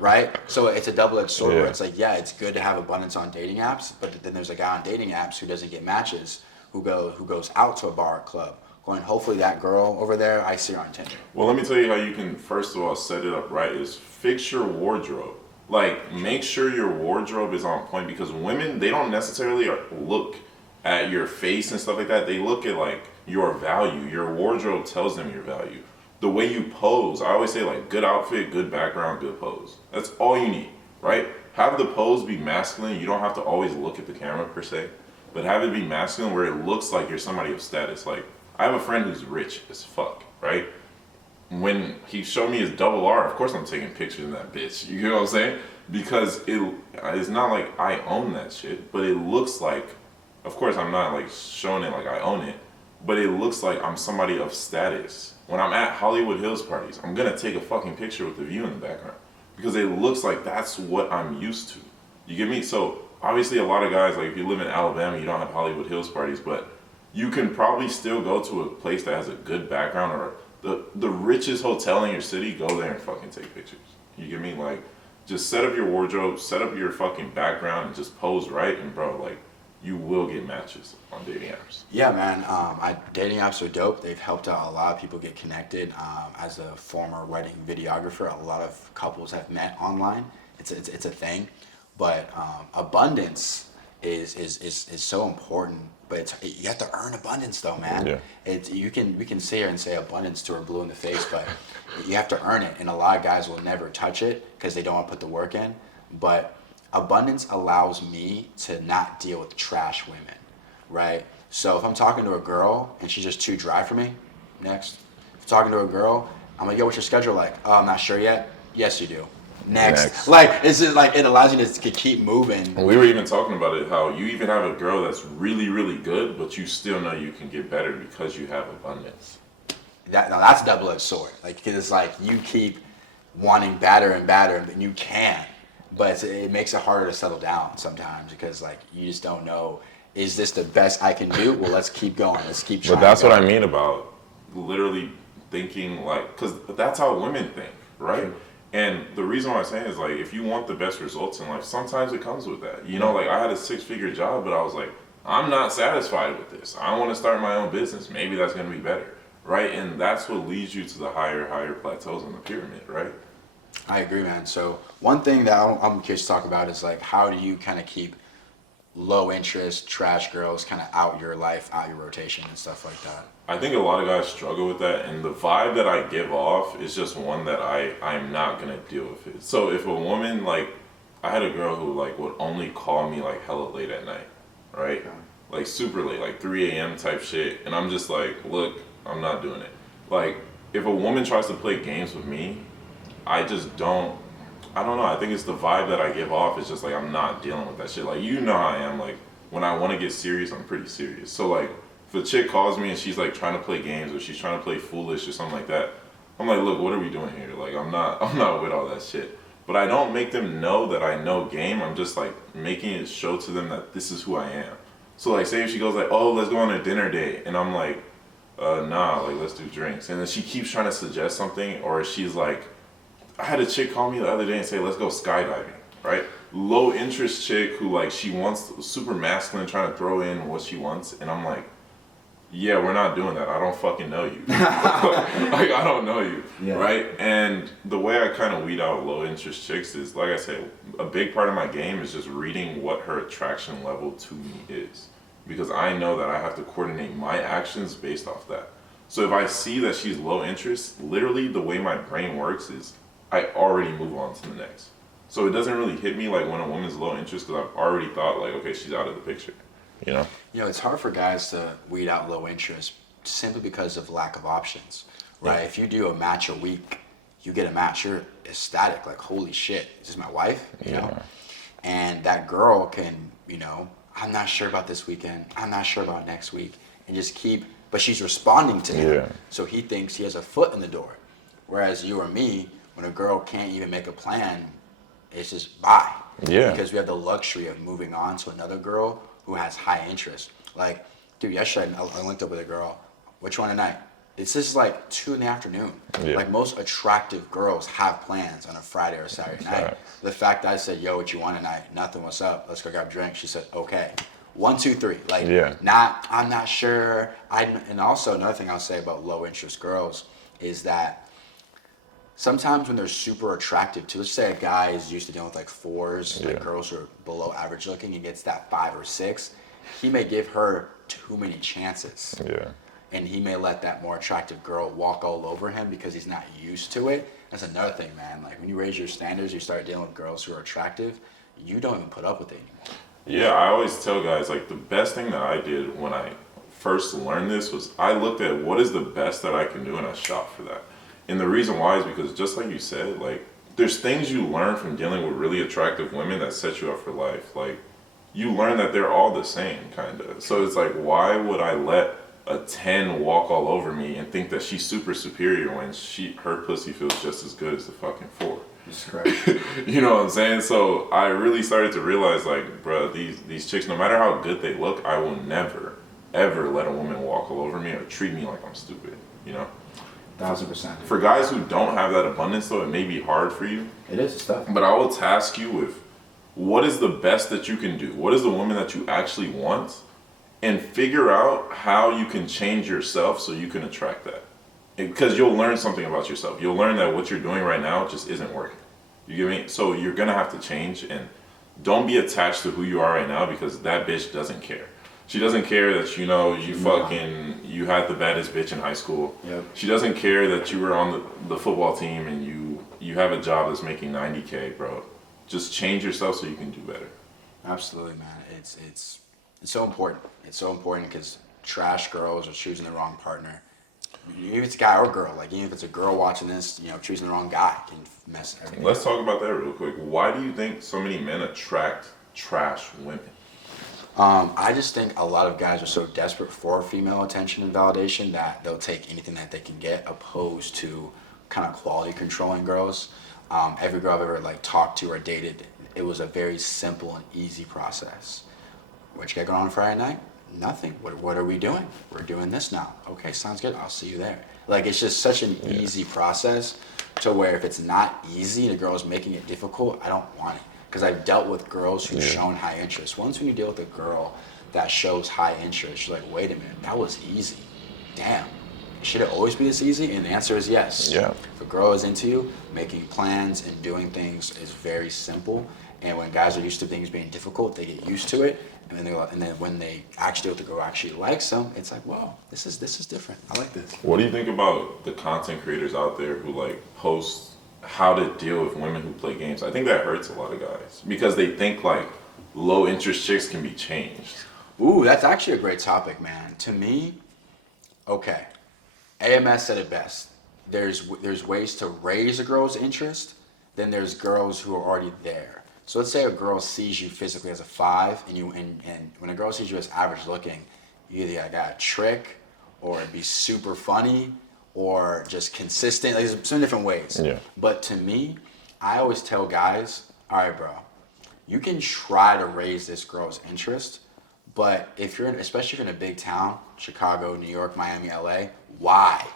Right? So it's a double-edged sword where it's like, yeah, it's good to have abundance on dating apps, but then there's a guy on dating apps who doesn't get matches, who goes out to a bar or club, going, hopefully that girl over there, I see her on Tinder. Well, let me tell you how you can, first of all, set it up right is fix your wardrobe. Like, make sure your wardrobe is on point because women, they don't necessarily look at your face and stuff like that. They look at, like, your value. Your wardrobe tells them your value. The way you pose, I always say, like, good outfit, good background, good pose. That's all you need, right? Have the pose be masculine. You don't have to always look at the camera, per se. But have it be masculine where it looks like you're somebody of status. Like, I have a friend who's rich as fuck, right? When he showed me his double R, of course I'm taking pictures of that bitch. You know what I'm saying? Because it's not like I own that shit, but it looks like, of course I'm not like showing it like I own it, but it looks like I'm somebody of status. When I'm at Hollywood Hills parties, I'm gonna take a fucking picture with the view in the background because it looks like that's what I'm used to. You get me? So obviously a lot of guys, like if you live in Alabama, you don't have Hollywood Hills parties, but you can probably still go to a place that has a good background or the richest hotel in your city, go there and fucking take pictures. You get me? Like, just set up your wardrobe, set up your fucking background, and just pose right, and bro, like, you will get matches on dating apps. Yeah, man. Dating apps are dope. They've helped out a lot of people get connected. As a former wedding videographer, a lot of couples have met online. It's a thing, but abundance is so important. But you have to earn abundance, though, man. Yeah. We can sit here and say abundance to her blue in the face, but you have to earn it. And a lot of guys will never touch it because they don't want to put the work in. But abundance allows me to not deal with trash women, right? So if I'm talking to a girl and she's just too dry for me, next. If I'm talking to a girl, I'm like, yo, what's your schedule like? Oh, I'm not sure yet. Yes, you do. Next. Like, it's just like, it allows you to keep moving. We were even talking about it, how you even have a girl that's really, really good, but you still know you can get better because you have abundance. Now that's a double-edged sword. Like, 'cause it's like you keep wanting better and better, and you can, but it makes it harder to settle down sometimes because like you just don't know is this the best I can do? Well, let's keep going. Let's keep trying. But that's what I going. mean about Literally thinking like, because that's how women think, right? True. And the reason why I'm saying is like, if you want the best results in life, sometimes it comes with that. You know, like I had a 6-figure job, but I was like, I'm not satisfied with this. I want to start my own business. Maybe that's going to be better, right? And that's what leads you to the higher plateaus in the pyramid, right? I agree, man. So one thing that I'm curious to talk about is like, how do you kind of keep low interest trash girls kind of out your life, out your rotation and stuff like that? I think a lot of guys struggle with that, and the vibe that I give off is just one that I'm not gonna deal with it. So if a woman like, I had a girl who like would only call me like hella late at night, right? Okay. Like super late, like 3 a.m. type shit, and I'm just like, look, I'm not doing it. Like if a woman tries to play games with me, I just don't. I don't know. I think it's the vibe that I give off. It's just like I'm not dealing with that shit. Like you know how I am. Like when I want to get serious, I'm pretty serious. So like if a chick calls me and she's like trying to play games or she's trying to play foolish or something like that, I'm like, look, what are we doing here? Like I'm not with all that shit. But I don't make them know that I know game. I'm just like making it show to them that this is who I am. So like say if she goes like, oh, let's go on a dinner date, and I'm like, nah, like let's do drinks. And then she keeps trying to suggest something, or she's like, I had a chick call me the other day and say, let's go skydiving, right? Low interest chick who like she wants super masculine, trying to throw in what she wants, and I'm like, yeah, we're not doing that. I don't fucking know you. Like I don't know you, Yeah. right? And the way I kind of weed out low interest chicks is, like I said, a big part of my game is just reading what her attraction level to me is, because I know that I have to coordinate my actions based off that. So if I see that she's low interest, literally the way my brain works is I already move on to the next. So it doesn't really hit me like when a woman's low interest, because I've already thought like, okay, she's out of the picture. you know. You know, it's hard for guys to weed out low interest simply because of lack of options, right? Yeah. If you do a match a week, you get a match, you're ecstatic, like, holy shit, is this my wife? You know? Yeah. And that girl can, you know, I'm not sure about this weekend, I'm not sure about next week, and just keep, but she's responding to him. Yeah. So he thinks he has a foot in the door. Whereas you or me, when a girl can't even make a plan, it's just bye. Yeah. Because we have the luxury of moving on to another girl who has high interest. Like, dude, yesterday I linked up with a girl. What you want tonight? It's just like 2 p.m. Yeah. Like most attractive girls have plans on a Friday or Saturday night. Facts. The fact that I said, yo, what you want tonight? Nothing, what's up? Let's go grab drinks. She said, okay. 1, 2, 3. Like, Yeah. I'm not sure. And also another thing I'll say about low interest girls is that sometimes when they're super attractive to, let's say a guy is used to dealing with like 4s, like Yeah. girls who are below average looking, and gets that 5 or 6, he may give her too many chances. Yeah. And he may let that more attractive girl walk all over him because he's not used to it. That's another thing, man. Like when you raise your standards, you start dealing with girls who are attractive, you don't even put up with it anymore. Yeah, I always tell guys, like, the best thing that I did when I first learned this was I looked at what is the best that I can do and I shot for that. And the reason why is because, just like you said, like, there's things you learn from dealing with really attractive women that set you up for life. Like, you learn that they're all the same, kind of. So it's like, why would I let a 10 walk all over me and think that she's super superior when her pussy feels just as good as the fucking 4? You know what I'm saying? So I really started to realize, like, bro, these chicks, no matter how good they look, I will never, ever let a woman walk all over me or treat me like I'm stupid, you know? 1,000%. For guys who don't have that abundance, though, it may be hard for you. It is tough. But I will task you with what is the best that you can do? What is the woman that you actually want? And figure out how you can change yourself so you can attract that. Because you'll learn something about yourself. You'll learn that what you're doing right now just isn't working. You get me? So you're going to have to change, and don't be attached to who you are right now, because that bitch doesn't care. She doesn't care that, you know, you had the baddest bitch in high school. Yep. She doesn't care that you were on the football team and you have a job that's making $90K, bro. Just change yourself so you can do better. Absolutely, man. It's so important. It's so important because trash girls are choosing the wrong partner. Even if it's a guy or girl, like even if it's a girl watching this, you know, choosing the wrong guy can mess everything Let's up. talk about that real quick. Why do you think so many men attract trash women? I just think a lot of guys are so desperate for female attention and validation that they'll take anything that they can get, opposed to kind of quality controlling girls. Every girl I've ever like talked to or dated, it was a very simple and easy process. What you got going on Friday night? Nothing. What are we doing? We're doing this now. Okay, sounds good. I'll see you there. Like, it's just such an easy process to where if it's not easy, the girl's making it difficult, I don't want it. Because I've dealt with girls who've shown high interest. Once when you deal with a girl that shows high interest, you're like, wait a minute, that was easy. Damn. Should it always be this easy? And the answer is yes. Yeah. If a girl is into you, making plans and doing things is very simple. And when guys are used to things being difficult, they get used to it. And then when they actually deal with the girl who actually likes them, it's like, whoa, this is different. I like this. What do you think about the content creators out there who like post how to deal with women who play games? I think that hurts a lot of guys because they think like low interest chicks can be changed. Ooh, that's actually a great topic, man. To me, okay, AMS said it best. There's ways to raise a girl's interest, then there's girls who are already there. So let's say a girl sees you physically as a 5, and when a girl sees you as average looking, you either got a trick, or it'd be super funny, or just consistent. Like, there's some different ways. Yeah. But to me, I always tell guys, all right, bro, you can try to raise this girl's interest, but especially if you're in a big town, Chicago, New York, Miami, LA, why?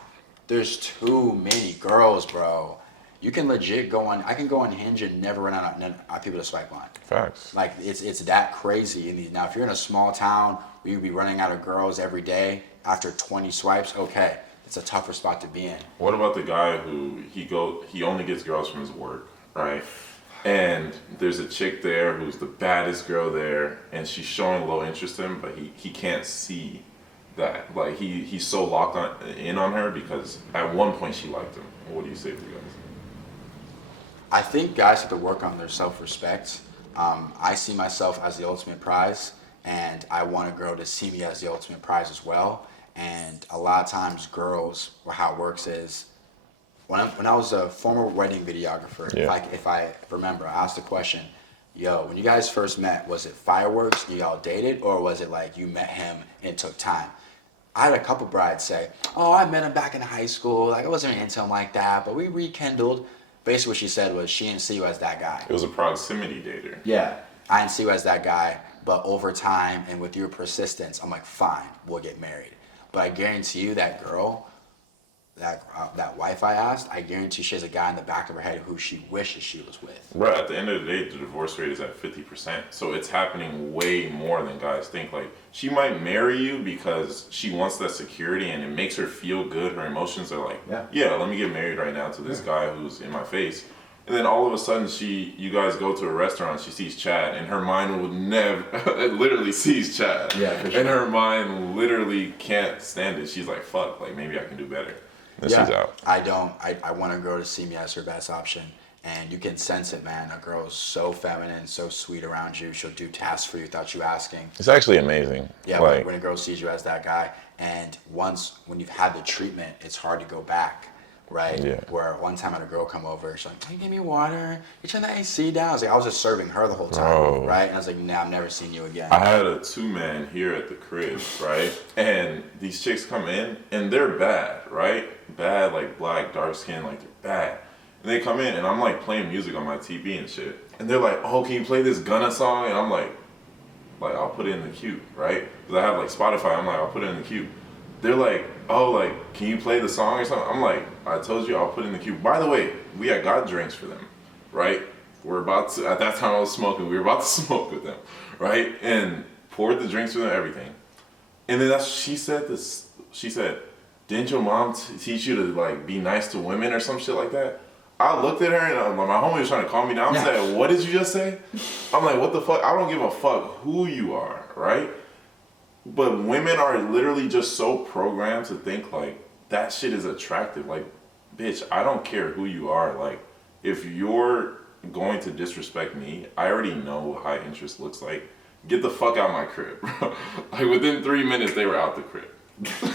There's too many girls, bro. You can legit I can go on Hinge and never run out of people to swipe on. Facts. Like, it's that crazy. Now, if you're in a small town where you'd be running out of girls every day after 20 swipes, okay, it's a tougher spot to be in. What about the guy who he only gets girls from his work, right? And there's a chick there who's the baddest girl there, and she's showing low interest in him, but he can't see that. Like, he's so locked in on her because at one point she liked him. What do you say to guys? I think guys have to work on their self-respect. I see myself as the ultimate prize, and I want a girl to see me as the ultimate prize as well. And a lot of times girls, how it works is, when I was a former wedding videographer, if I remember, I asked the question, yo, when you guys first met, was it fireworks and y'all dated, or was it like you met him and it took time? I had a couple brides say, oh, I met him back in high school, like I wasn't into him like that, but we rekindled. Basically what she said was she didn't see you as that guy. It was a proximity dater. Yeah. I didn't see you as that guy, but over time and with your persistence, I'm like, fine, we'll get married. But I guarantee you that girl, that wife I asked, I guarantee she has a guy in the back of her head who she wishes she was with. Right. At the end of the day, the divorce rate is at 50%. So it's happening way more than guys think. Like, she might marry you because she wants that security and it makes her feel good. Her emotions are like, yeah, let me get married right now to this guy who's in my face. And then all of a sudden, you guys go to a restaurant, she sees Chad, and her mind would never, literally sees Chad. Yeah, for sure. And her mind literally can't stand it. She's like, fuck, like maybe I can do better. And she's out. I want a girl to see me as her best option. And you can sense it, man. A girl is so feminine, so sweet around you. She'll do tasks for you without you asking. It's actually amazing. Yeah, like, when a girl sees you as that guy. And when you've had the treatment, it's hard to go back. Right? Yeah. Where one time I had a girl come over, she's like, can you give me water? You turn the AC down? I was like, I was just serving her the whole time, Bro. right? And I was like, nah, I'm never seeing you again. I had a 2-man here at the crib, right? And these chicks come in, and they're bad, right? Bad, like black, dark skin, like they're bad. And they come in, and I'm like playing music on my TV and shit. And they're like, oh, can you play this Gunna song? And I'm like, I'll put it in the queue, right? Because I have like Spotify, I'm like, I'll put it in the queue. They're like, oh, like, can you play the song or something? I'm like, I told you I'll put it in the queue. By the way, we had got drinks for them, right? At that time I was smoking, we were about to smoke with them, right? And poured the drinks for them, everything. And then she said, didn't your mom teach you to, like, be nice to women or some shit like that? I looked at her and my homie was trying to calm me down. I said, what did you just say? I'm like, what the fuck? I don't give a fuck who you are, right? But women are literally just so programmed to think like that shit is attractive. Like, bitch, I don't care who you are. Like, if you're going to disrespect me, I already know what high interest looks like. Get the fuck out of my crib. Like, within 3 minutes, they were out the crib.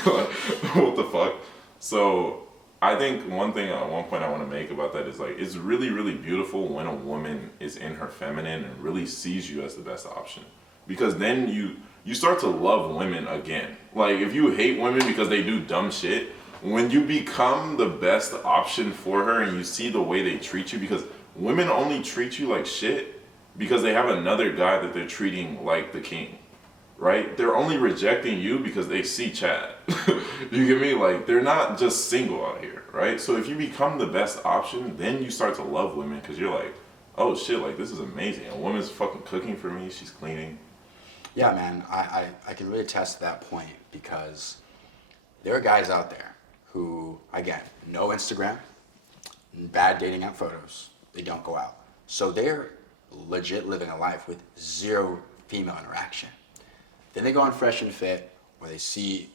Like, what the fuck? So I think one point I want to make about that is like, it's really, really beautiful when a woman is in her feminine and really sees you as the best option. Because then you start to love women again. Like, if you hate women because they do dumb shit, when you become the best option for her and you see the way they treat you, because women only treat you like shit because they have another guy that they're treating like the king. right? They're only rejecting you because they see Chad. You get me? Like, they're not just single out here, right? So if you become the best option, then you start to love women because you're like, oh shit, like this is amazing. A woman's fucking cooking for me. She's cleaning. Yeah, man, I can really attest to that point because there are guys out there who, again, no Instagram, bad dating app photos. They don't go out. So they're legit living a life with zero female interaction. Then they go on Fresh and Fit where they see,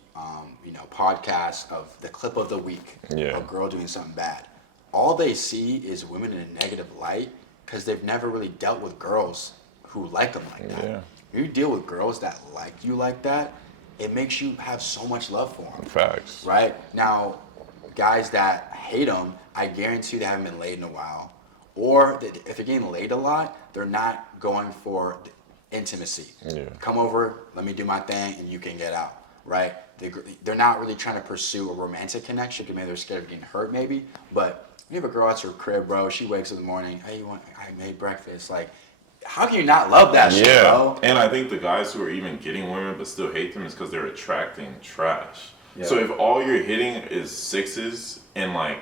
podcasts of the clip of the week, Yeah. a girl doing something bad. All they see is women in a negative light because they've never really dealt with girls who like them like that. Yeah. When you deal with girls that like you like that, it makes you have so much love for them. Facts. Right? Now, guys that hate them, I guarantee they haven't been laid in a while. Or if they're getting laid a lot, they're not going for intimacy. Yeah. Come over, let me do my thing, and you can get out. Right? They're not really trying to pursue a romantic connection because maybe they're scared of getting hurt, maybe. But you have a girl at her crib, bro. She wakes up in the morning. Hey, I made breakfast. Like, how can you not love that shit, Yeah. bro? And I think the guys who are even getting women but still hate them is because they're attracting trash. Yeah. So if all you're hitting is sixes, and like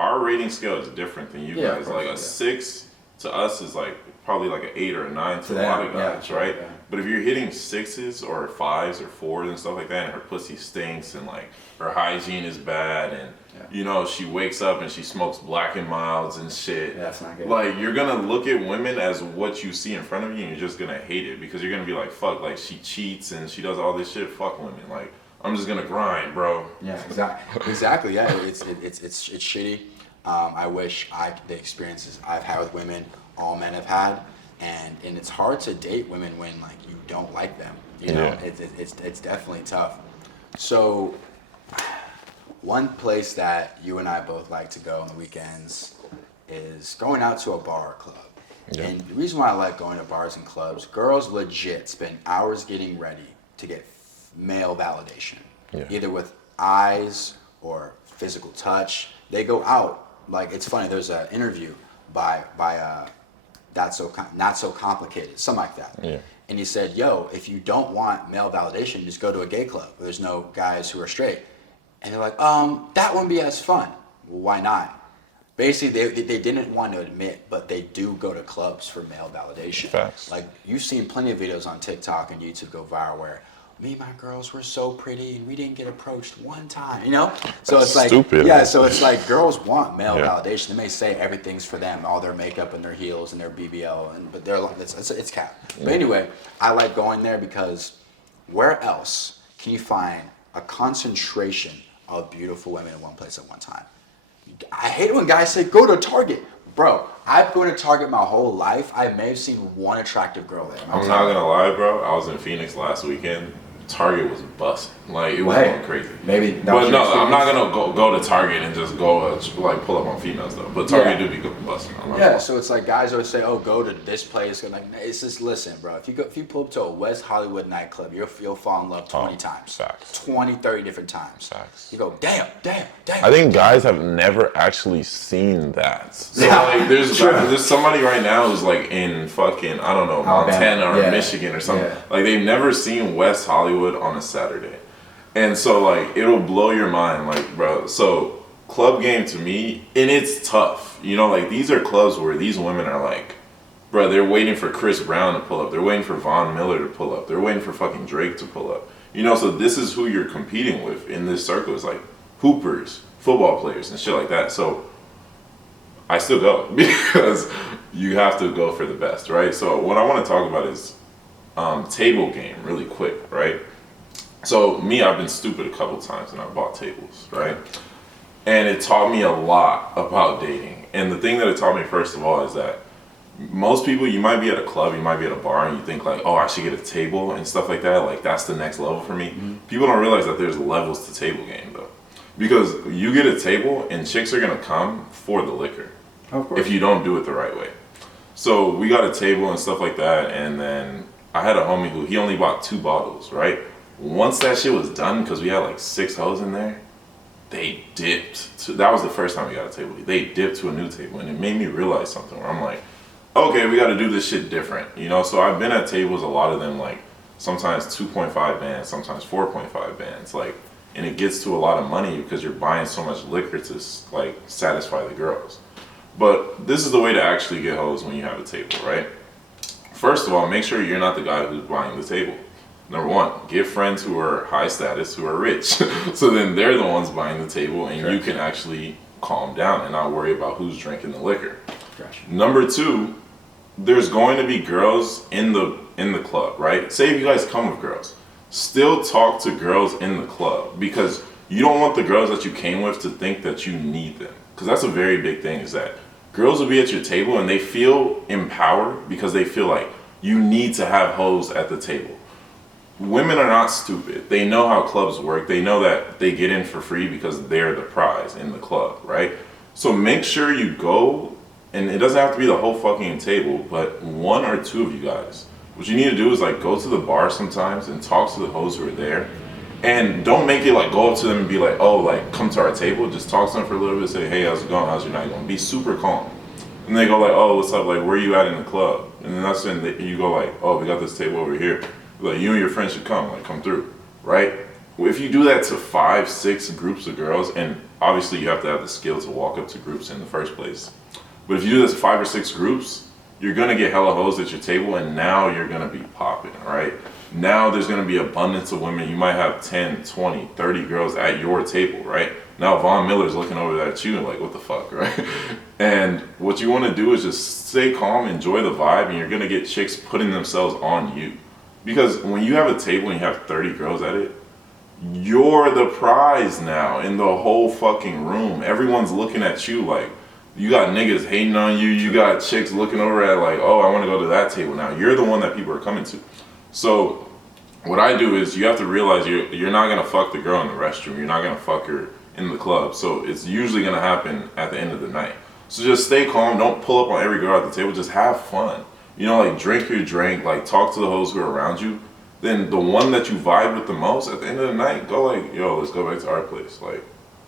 our rating scale is different than you Yeah, of guys. course, Like yeah. a 6 to us is like probably like an 8 or a 9 to a them, lot of yeah, guys, sure, right? yeah. But if you're hitting 6s or 5s or 4s and stuff like that, and her pussy stinks and like her hygiene is bad, and she wakes up and she smokes Black and Milds and shit. Yeah, that's not good. Like, you're gonna look at women as what you see in front of you, and you're just gonna hate it because you're gonna be like, fuck, like she cheats and she does all this shit. Fuck women. Like, I'm just gonna grind, bro. Yeah, exactly. Yeah, it's shitty. I wish the experiences I've had with women, all men have had, and it's hard to date women when like you don't like them. You know, Yeah. it's definitely tough. So, one place that you and I both like to go on the weekends is going out to a bar or club. Yeah. And the reason why I like going to bars and clubs, girls legit spend hours getting ready to get male validation, Yeah. either with eyes or physical touch. They go out. Like, it's funny. There's an interview by Not So Complicated, something like that. Yeah. And he said, "Yo, if you don't want male validation, just go to a gay club where there's no guys who are straight." And they're like, that wouldn't be as fun. Well, why not? Basically, they didn't want to admit, but they do go to clubs for male validation. Facts. Like, you've seen plenty of videos on TikTok and YouTube go viral where me and my girls were so pretty and we didn't get approached one time, you know? So That's it's like, stupid. yeah, so it's like girls want male Yeah. validation. They may say everything's for them, all their makeup and their heels and their BBL, but they're like, it's cap. But anyway, I like going there because where else can you find a concentration of beautiful women in one place at one time? I hate it when guys say, go to Target. Bro, I've gone to Target my whole life. I may have seen one attractive girl there. I'm not gonna lie, bro. I was in Phoenix last weekend. Target was busting. Like, it was Hey, going crazy. maybe that But was your no, I'm not experience. gonna go to Target and just go like pull up on females though. But Target do be busting. Yeah, so it's like guys always say, "Oh, go to this place." And like, it's just listen, bro. If you pull up to a West Hollywood nightclub, you'll fall in love 20 times, facts. 20, 30 different times. Facts. You go, damn. I think guys have never actually seen that. So like, there's somebody right now who's like in fucking, I don't know, Montana or Yeah. Michigan or something. Yeah. Like, they've never seen West Hollywood on a Saturday, and so like it'll blow your mind, like, bro. So club game to me, and it's tough. You know, like, these are clubs where these women are like, bro, they're waiting for Chris Brown to pull up. They're waiting for Von Miller to pull up. They're waiting for fucking Drake to pull up. You know, so this is who you're competing with in this circle. It's like hoopers, football players, and shit like that. So I still go because you have to go for the best, right? So what I want to talk about is table game really quick, right? So me, I've been stupid a couple times and I bought tables, right? And it taught me a lot about dating. And the thing that it taught me, first of all, is that most people, you might be at a club, you might be at a bar, and you think like, oh, I should get a table and stuff like that. Like, that's the next level for me. People don't realize that there's levels to table game, though. Because you get a table and chicks are going to come for the liquor. Of course. If you don't do it the right way. So we got a table and stuff like that, and then I had a homie who, he only bought 2 bottles, right? Once that shit was done, because we had like 6 hoes in there, they dipped. That was the first time we got a table. They dipped to a new table, and it made me realize something where I'm like, okay, we got to do this shit different, you know? So I've been at tables, a lot of them, like, sometimes 2.5 bands, sometimes 4.5 bands, like, and it gets to a lot of money because you're buying so much liquor to like satisfy the girls. But this is the way to actually get hoes when you have a table, right? First of all, make sure you're not the guy who's buying the table. Number one, get friends who are high status, who are rich. So then they're the ones buying the table, and you can actually calm down and not worry about who's drinking the liquor. Gotcha. Number two, there's going to be girls in the club, right? Say if you guys come with girls, still talk to girls in the club, because you don't want the girls that you came with to think that you need them. Because that's a very big thing, is that girls will be at your table and they feel empowered because they feel like you need to have hoes at the table. Women are not stupid. They know how clubs work. They know that they get in for free because they're the prize in the club, right? So make sure you go, and it doesn't have to be the whole fucking table, but one or two of you guys. What you need to do is like go to the bar sometimes and talk to the hoes who are there. And don't make it like go up to them and be like, oh, like come to our table. Just talk to them for a little bit, say, hey, how's it going? How's your night going? Be super calm. And they go like, oh, what's up? Like, where you at in the club? And then that's when you go like, oh, we got this table over here. Like, you and your friends should come, like come through, right? If you do that to 5, 6 groups of girls, and obviously you have to have the skill to walk up to groups in the first place. But if you do this to 5 or 6 groups, you're gonna get hella hoes at your table, and now you're gonna be popping, right? Now there's gonna be abundance of women. You might have 10, 20, 30 girls at your table, right? Now Von Miller's looking over at you and like, what the fuck, right? And what you wanna do is just stay calm, enjoy the vibe, and you're gonna get chicks putting themselves on you. Because when you have a table and you have 30 girls at it, you're the prize now in the whole fucking room. Everyone's looking at you like, you got niggas hating on you. You got chicks looking over at like, oh, I want to go to that table now. You're the one that people are coming to. So what I do is you have to realize you're not going to fuck the girl in the restroom. You're not going to fuck her in the club. So it's usually going to happen at the end of the night. So just stay calm. Don't pull up on every girl at the table. Just have fun. You know, like drink your drink, like talk to the hoes who are around you. Then the one that you vibe with the most at the end of the night, go like, yo, let's go back to our place. Like,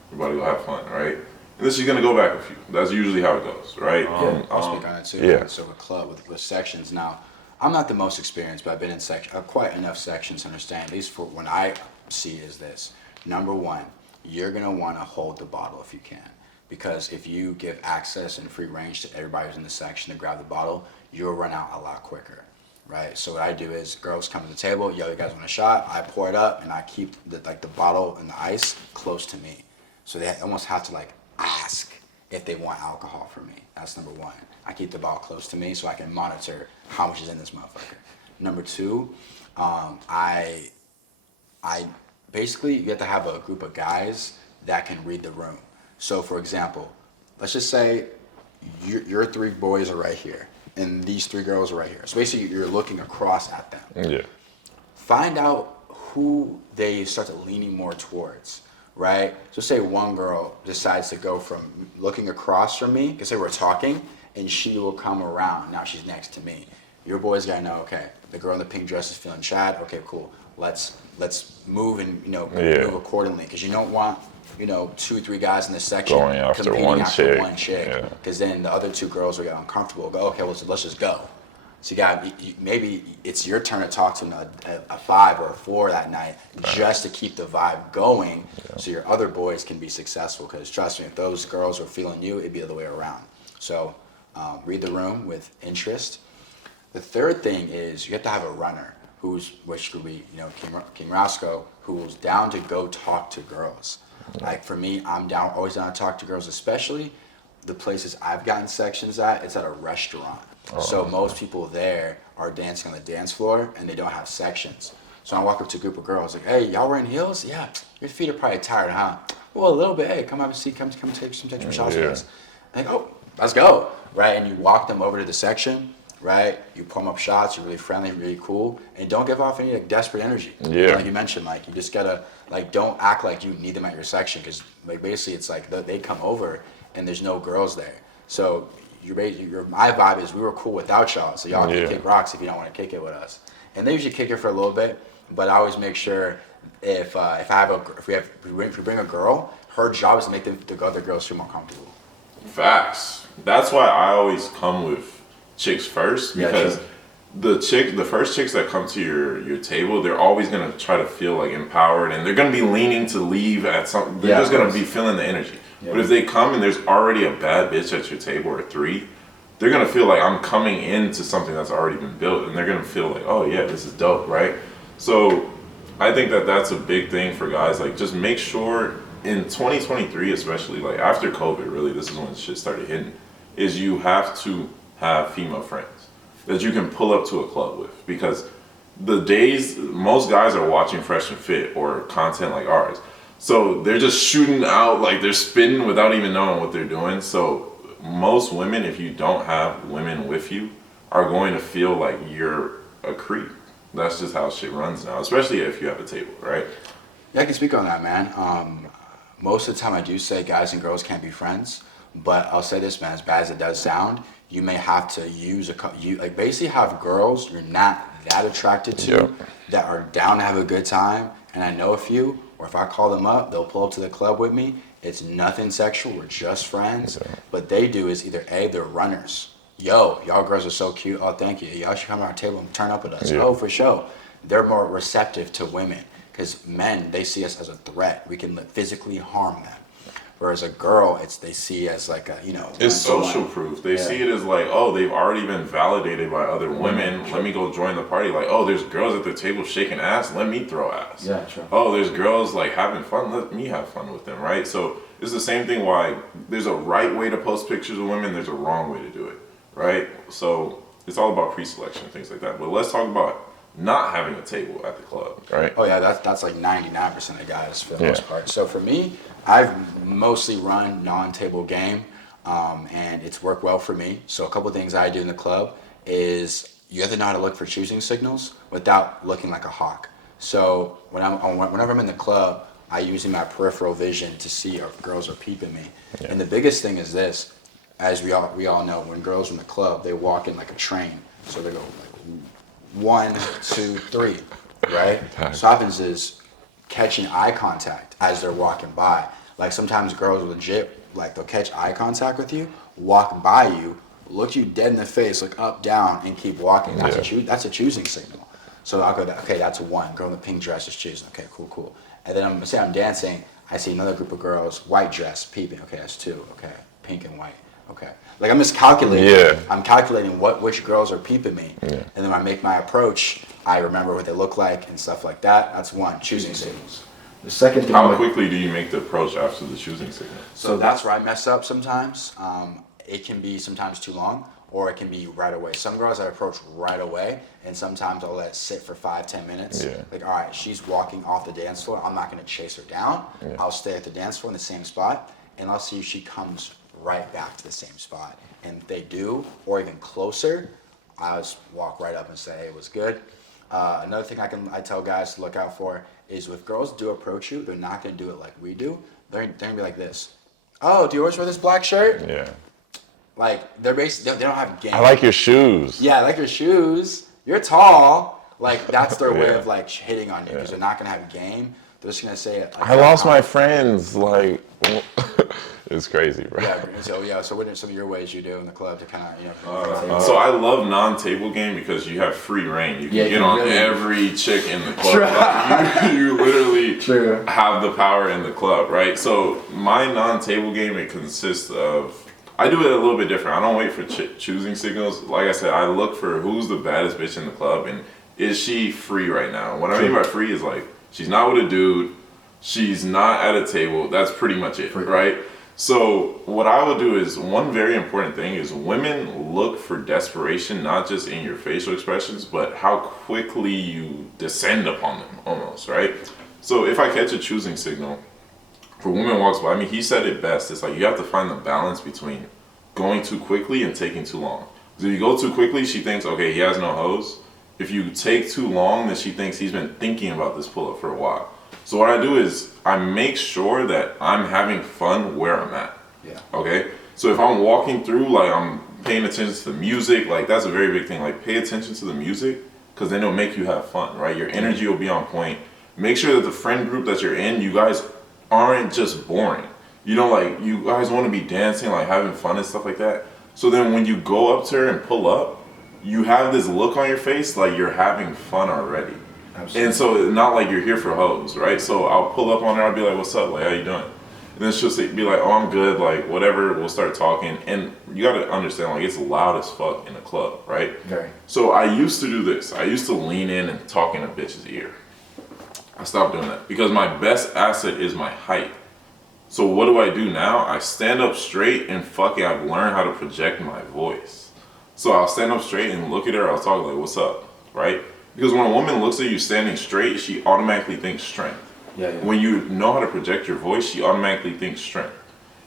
everybody go have fun, right? And this is gonna go back a few. That's usually how it goes, right? Yeah, I'll speak on it too. Yeah. So a club with sections. Now, I'm not the most experienced, but I've been in quite enough sections to understand. At least for when I see is this. Number one, you're gonna want to hold the bottle if you can, because if you give access and free range to everybody who's in the section to grab the bottle, you'll run out a lot quicker, right? So what I do is girls come to the table, yo, you guys want a shot? I pour it up and I keep the bottle and the ice close to me, so they almost have to like ask if they want alcohol from me. That's number one. I keep the bottle close to me so I can monitor how much is in this motherfucker. Number two, I basically, you have to have a group of guys that can read the room. So for example, let's just say your 3 boys are right here and these 3 girls are right here. So basically you're looking across at them. Yeah. Find out who they start leaning more towards, right? So say one girl decides to go from looking across from me, because say we're talking, and she will come around. Now she's next to me. Your boys gotta know, okay, the girl in the pink dress is feeling Chad. Okay, cool. Let's move and move accordingly, because you don't want 2, 3 guys in this section Going after competing one after chick. one chick, Yeah. because then the other 2 girls will get uncomfortable. Go, okay, well, so let's just go. So maybe it's your turn to talk to a 5 or a 4 that night, just to keep the vibe going, so your other boys can be successful. Because trust me, if those girls are feeling you, it'd be the other way around. So read the room with interest. The third thing is you have to have a runner which could be King Roscoe, who's down to go talk to girls. Like for me, I'm always down to talk to girls, especially the places I've gotten sections at. It's at a restaurant. So most people there are dancing on the dance floor and they don't have sections. So I walk up to a group of girls like, hey, y'all wearing heels? Yeah, your feet are probably tired, huh? Well, a little bit. Hey, come have a seat. Come take some shots with us. And they go, oh, let's go, right? And you walk them over to the section, right? You pull them up shots. You're really friendly, really cool, and don't give off any desperate energy. Yeah. Like you mentioned, you just gotta don't act like you need them at your section, because basically it's like they come over and there's no girls there. So my vibe is we were cool without y'all, so y'all can kick rocks if you don't want to kick it with us. And they usually kick it for a little bit, but I always make sure if we bring a girl, her job is to make the other girls feel more comfortable. Facts. That's why I always come with chicks first, because the first chicks that come to your table, they're always gonna try to feel like empowered, and they're gonna be leaning to leave at some. They're just gonna be feeling the energy. Yeah. But if they come and there's already a bad bitch at your table or three, they're gonna feel like I'm coming into something that's already been built, and they're gonna feel like, oh yeah, this is dope, right? So I think that that's a big thing for guys. Like, just make sure in 2023, especially like after COVID, really, this is when shit started hitting. Is you have to have female friends that you can pull up to a club with, because the days most guys are watching Fresh and Fit or content like ours, so they're just shooting out, like they're spitting without even knowing what they're doing. So most women, if you don't have women with you, are going to feel like you're a creep. That's just how shit runs now, especially if you have a table, right? Yeah, I can speak on that, man. Most of the time I do say guys and girls can't be friends, but I'll say this, man, as bad as it does sound, you may have to use like basically have girls you're not that attracted to that are down to have a good time. And I know a few, or if I call them up, they'll pull up to the club with me. It's nothing sexual, we're just friends. What they do is either A, they're runners. Yo, y'all girls are so cute. Oh, thank you. Y'all should come to our table and turn up with us. Oh, for sure. They're more receptive to women, because men, they see us as a threat. We can physically harm them. Whereas a girl, they see as like a, it's social proof. They see it as like, oh, they've already been validated by other women. Let me go join the party. Like, oh, there's girls at the table shaking ass. Let me throw ass. Yeah, true. Oh, there's girls like having fun. Let me have fun with them, right? So it's the same thing. Why there's a right way to post pictures of women. There's a wrong way to do it, right? So it's all about pre-selection and things like that. But let's talk about not having a table at the club, right? Oh yeah, that's like 99% of guys for the most part. So for me, I've mostly run non-table game, and it's worked well for me. So a couple of things I do in the club is you have to know how to look for choosing signals without looking like a hawk. So whenever I'm in the club, I using my peripheral vision to see if girls are peeping me. And the biggest thing is this, as we all know, when girls are in the club, they walk in like a train. So they go like 1, 2, 3, right? So what happens is catching eye contact as they're walking by. Like sometimes girls legit, like they'll catch eye contact with you, walk by you, look you dead in the face, look up, down, and keep walking. That's a choosing signal. So I'll go, okay, that's a 1. Girl in the pink dress is choosing. Okay, cool. And then I'm dancing. I see another group of girls, white dress, peeping. Okay, that's 2. Okay, pink and white. Okay. Like I'm just calculating. Yeah. I'm calculating which girls are peeping me. Yeah. And then when I make my approach, I remember what they look like and stuff like that. That's 1, choosing signals. The second thing. How quickly do you make the approach after the choosing signal? So that's where I mess up sometimes. It can be sometimes too long, or it can be right away. Some girls I approach right away, and sometimes I'll let it sit for 5-10 minutes. Yeah. Like, all right, she's walking off the dance floor. I'm not going to chase her down. Yeah. I'll stay at the dance floor in the same spot, and I'll see if she comes right back to the same spot. And if they do, or even closer, I'll just walk right up and say, hey, it was good. Another thing I tell guys to look out for is if girls do approach you, they're not going to do it like we do. They're going to be like this. Oh, do you always wear this black shirt? Yeah. Like, they're basically, they don't have game. I like your shoes. Yeah, I like your shoes. You're tall. Like, that's their way of, like, hitting on you, because they're not going to have game. They're just going to say it. Like, I lost my friends. Like, it's crazy, bro. So what are some of your ways you do in the club to kind of, So I love non-table game because you have free reign. You can get on every chick in the club. Like, you literally have the power in the club, right? So my non-table game, it consists of, I do it a little bit different. I don't wait for choosing signals. Like I said, I look for who's the baddest bitch in the club and is she free right now. What I mean by free is like, she's not with a dude, she's not at a table, that's pretty much it, right? So what I would do is, one very important thing is women look for desperation, not just in your facial expressions, but how quickly you descend upon them almost, right? So if I catch a choosing signal, if a woman walks by me, he said it best. It's like you have to find the balance between going too quickly and taking too long. Because if you go too quickly, she thinks, okay, he has no hose. If you take too long, then she thinks he's been thinking about this pull-up for a while. So what I do is I make sure that I'm having fun where I'm at. Yeah. Okay? So if I'm walking through, like I'm paying attention to the music, like that's a very big thing. Like pay attention to the music, because then it'll make you have fun, right? Your energy will be on point. Make sure that the friend group that you're in, you guys aren't just boring. You know, like you guys want to be dancing, like having fun and stuff like that. So then when you go up to her and pull up, you have this look on your face like you're having fun already. Absolutely. And so not like you're here for hoes, right? So I'll pull up on her, I'll be like, what's up? Like, how you doing? And then she'll be like, oh, I'm good, like, whatever, we'll start talking. And you gotta understand, like, it's loud as fuck in a club, right? Very. So I used to do this. I used to lean in and talk in a bitch's ear. I stopped doing that because my best asset is my height. So what do I do now? I stand up straight and fucking I've learned how to project my voice. So I'll stand up straight and look at her, I'll talk like, what's up, right? Because when a woman looks at you standing straight, she automatically thinks strength. Yeah. When you know how to project your voice, she automatically thinks strength.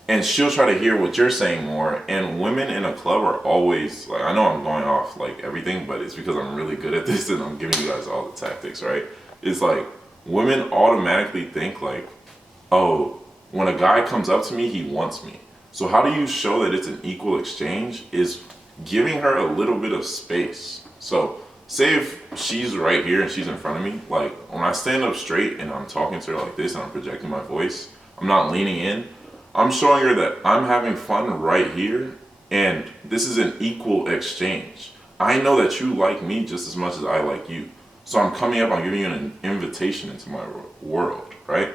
And she'll try to hear what you're saying more. And women in a club are always, like, I know I'm going off like everything, but it's because I'm really good at this and I'm giving you guys all the tactics, right? It's like, women automatically think like, oh, when a guy comes up to me, he wants me. So how do you show that it's an equal exchange is giving her a little bit of space. So say if she's right here and she's in front of me, like when I stand up straight and I'm talking to her like this and I'm projecting my voice, I'm not leaning in, I'm showing her that I'm having fun right here and this is an equal exchange. I know that you like me just as much as I like you. So I'm coming up, I'm giving you an invitation into my world, right?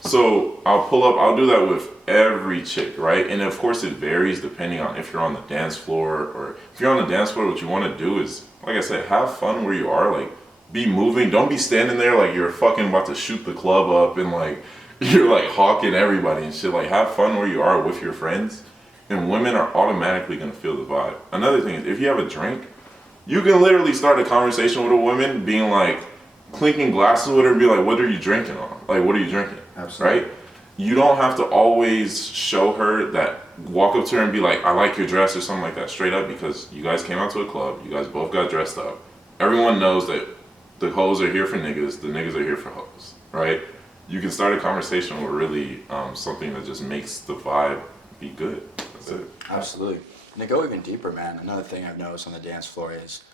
So I'll pull up, I'll do that with every chick, right? And of course it varies depending on if you're on the dance floor or if you're on the dance floor, what you want to do is, like I said, have fun where you are, like be moving. Don't be standing there like you're fucking about to shoot the club up and like you're like hawking everybody and shit. Like have fun where you are with your friends and women are automatically going to feel the vibe. Another thing is if you have a drink, you can literally start a conversation with a woman being like, clinking glasses with her and be like, what are you drinking on? Like, what are you drinking? Absolutely. Right? You don't have to always show her that, walk up to her and be like, I like your dress or something like that straight up because you guys came out to a club, you guys both got dressed up. Everyone knows that the hoes are here for niggas, the niggas are here for hoes, right? You can start a conversation with really something that just makes the vibe be good. That's it. Absolutely. And to go even deeper, man, another thing I've noticed on the dance floor is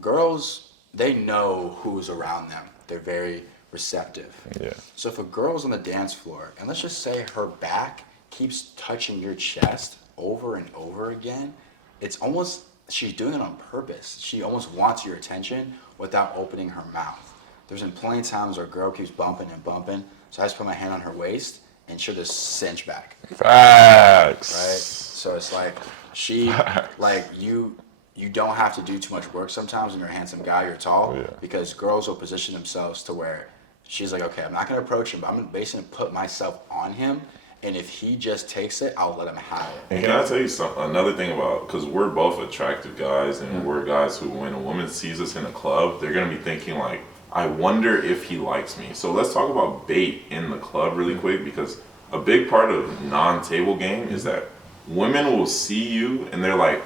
girls, they know who's around them. They're very receptive. Yeah. So if a girl's on the dance floor, and let's just say her back keeps touching your chest over and over again, it's almost, she's doing it on purpose. She almost wants your attention without opening her mouth. There's been plenty of times where a girl keeps bumping and bumping, so I just put my hand on her waist, and she'll just cinch back. Facts. Right? So it's like, she, like, you don't have to do too much work sometimes when you're a handsome guy, you're tall, Yeah. because girls will position themselves to where she's like, okay, I'm not going to approach him, but I'm basically going to put myself on him, and if he just takes it, I'll let him have it. And can I tell you something? Another thing about, because we're both attractive guys, and we're guys who, when a woman sees us in a club, they're gonna be thinking like, I wonder if he likes me. So let's talk about bait in the club really quick, because a big part of non-table game is that women will see you and they're like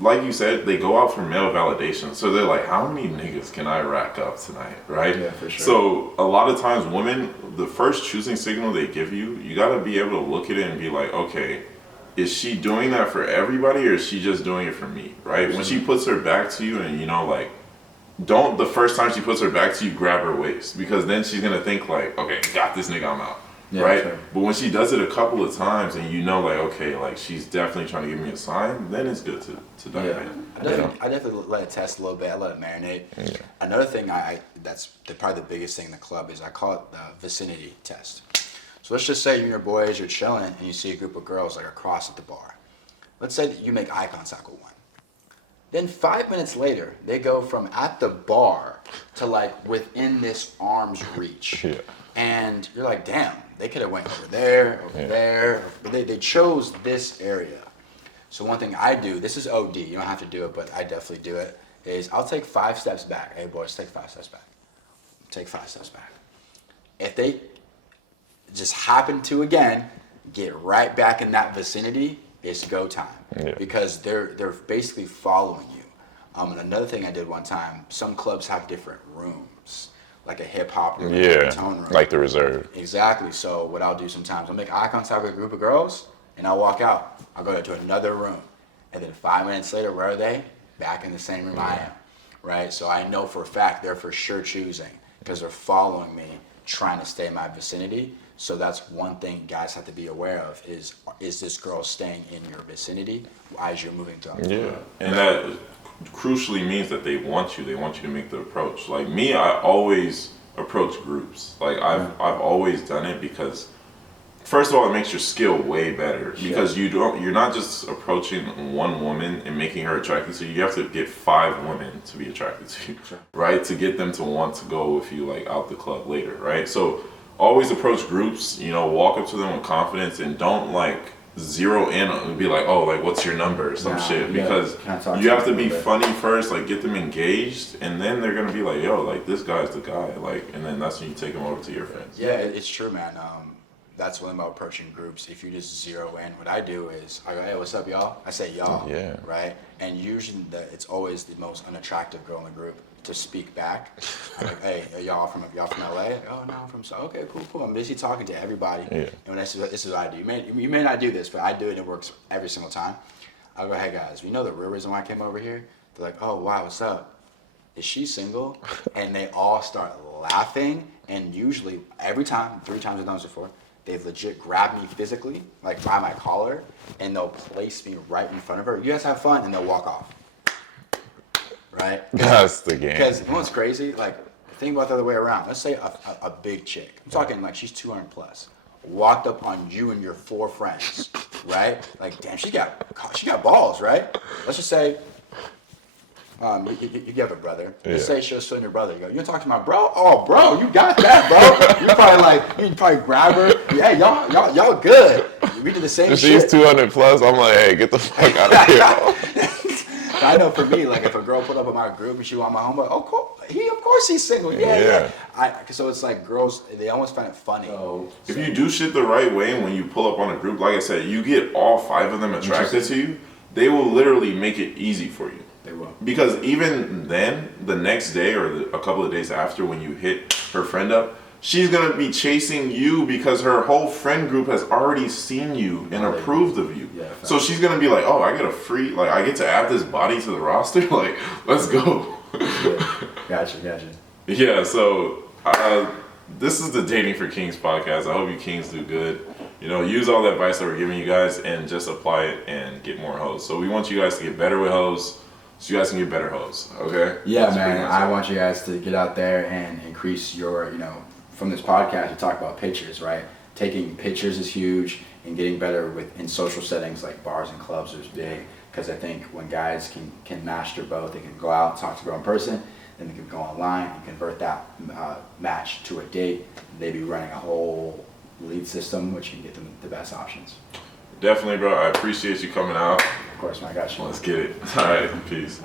you said, they go out for male validation. So they're like, how many niggas can I rack up tonight, right? Yeah, for sure. So a lot of times women, the first choosing signal they give you, you gotta be able to look at it and be like, okay, is she doing that for everybody or is she just doing it for me, right? When she puts her back to you and, you know, like, don't the first time she puts her back to you, grab her waist, because then she's gonna think like, okay, got this nigga, I'm out. Yeah, right? sure. But when she does it a couple of times and you know, like, okay, like she's definitely trying to give me a sign, then it's good to dive in. I definitely let it test a little bit. I let it marinate. Yeah. Another thing that's probably the biggest thing in the club is I call it the vicinity test. So let's just say you and your boys, you're chilling and you see a group of girls like across at the bar. Let's say that you make eye contact with one. Then 5 minutes later, they go from at the bar to like within this arm's reach. Yeah. And you're like, damn, they could have went over there, but they chose this area. So one thing I do, this is OD, you don't have to do it, but I definitely do it, is I'll take 5 steps back. Hey boys, take 5 steps back. Take 5 steps back. If they just happen to, again, get right back in that vicinity, it's go time. Yeah. Because they're basically following you. And another thing I did one time, some clubs have different rooms, like a hip hop room, a tone room. Like the reserve. Exactly. So what I'll do sometimes, I'll make eye contact with a group of girls, and I'll walk out. I'll go to another room, and then 5 minutes later, where are they? Back in the same room I am, right? So I know for a fact they're for sure choosing because they're following me, trying to stay in my vicinity. So that's one thing guys have to be aware of is this girl staying in your vicinity as you're moving throughout the Yeah, club? and that crucially means that they want you. They want you to make the approach. Like me, I always approach groups. Like I've always done it because first of all, it makes your skill way better because you're not just approaching one woman and making her attracted to you. You have to get 5 women to be attracted to you, right? To get them to want to go with you like out the club later, right? So always approach groups, you know, walk up to them with confidence and don't like zero in and be like, oh, like what's your number or some shit, because you have to be funny first, like get them engaged, and then they're gonna be like, yo, like this guy's the guy, like, and then that's when you take them over to your friends. Yeah, it's true, man. That's one about approaching groups. If you just zero in, what I do is I go, hey, what's up, y'all? I say y'all, right? And usually it's always the most unattractive girl in the group to speak back. I'm like, hey, y'all from LA? Oh no, I'm from okay, cool. I'm busy talking to everybody. And when this is what I do. You may not do this, but I do it and it works every single time. I go, hey guys, you know the real reason why I came over here? They're like, oh wow, what's up? Is she single? And they all start laughing, and usually every time, 3 times I've done this before, they've legit grabbed me physically, like by my collar, and they'll place me right in front of her. You guys have fun, and they'll walk off. Right? That's the game. Because you know what's crazy? Like, think about the other way around. Let's say a big chick. I'm talking like she's 200 plus. Walked up on you and your 4 friends, right? Like, damn, she got balls, right? Let's just say you have a brother. Let's say she'll show your brother. You go, you talk to my bro? Oh, bro, you got that, bro. You probably grab her. Yeah, y'all good. We did the same if shit. she's 200 plus, I'm like, hey, get the fuck out of here. I know for me, like if a girl pulled up in my group and she want my homeboy, of course he's single. Yeah. So it's like girls, they almost find it funny. If you do shit the right way, and when you pull up on a group, like I said, you get all 5 of them attracted to you, they will literally make it easy for you. They will. Because even then, the next day or a couple of days after, when you hit her friend up, she's gonna be chasing you because her whole friend group has already seen you and approved of you. So she's gonna be like, oh, I get to add this body to the roster. Like, let's go. Gotcha. Yeah. So this is the Dating for Kings podcast. I hope you kings do good. You know, use all the advice that we're giving you guys and just apply it and get more hoes. So we want you guys to get better with hoes, so you guys can get better hoes. Okay? Yeah, that's man. I want you guys to get out there and increase your, from this podcast, we talk about pictures, right? Taking pictures is huge, and getting better in social settings like bars and clubs is big. Because I think when guys can master both, they can go out and talk to a girl in person, then they can go online and convert that match to a date. They'd be running a whole lead system, which can get them the best options. Definitely, bro. I appreciate you coming out. Of course, man. I got you. Let's get it. All right. Peace.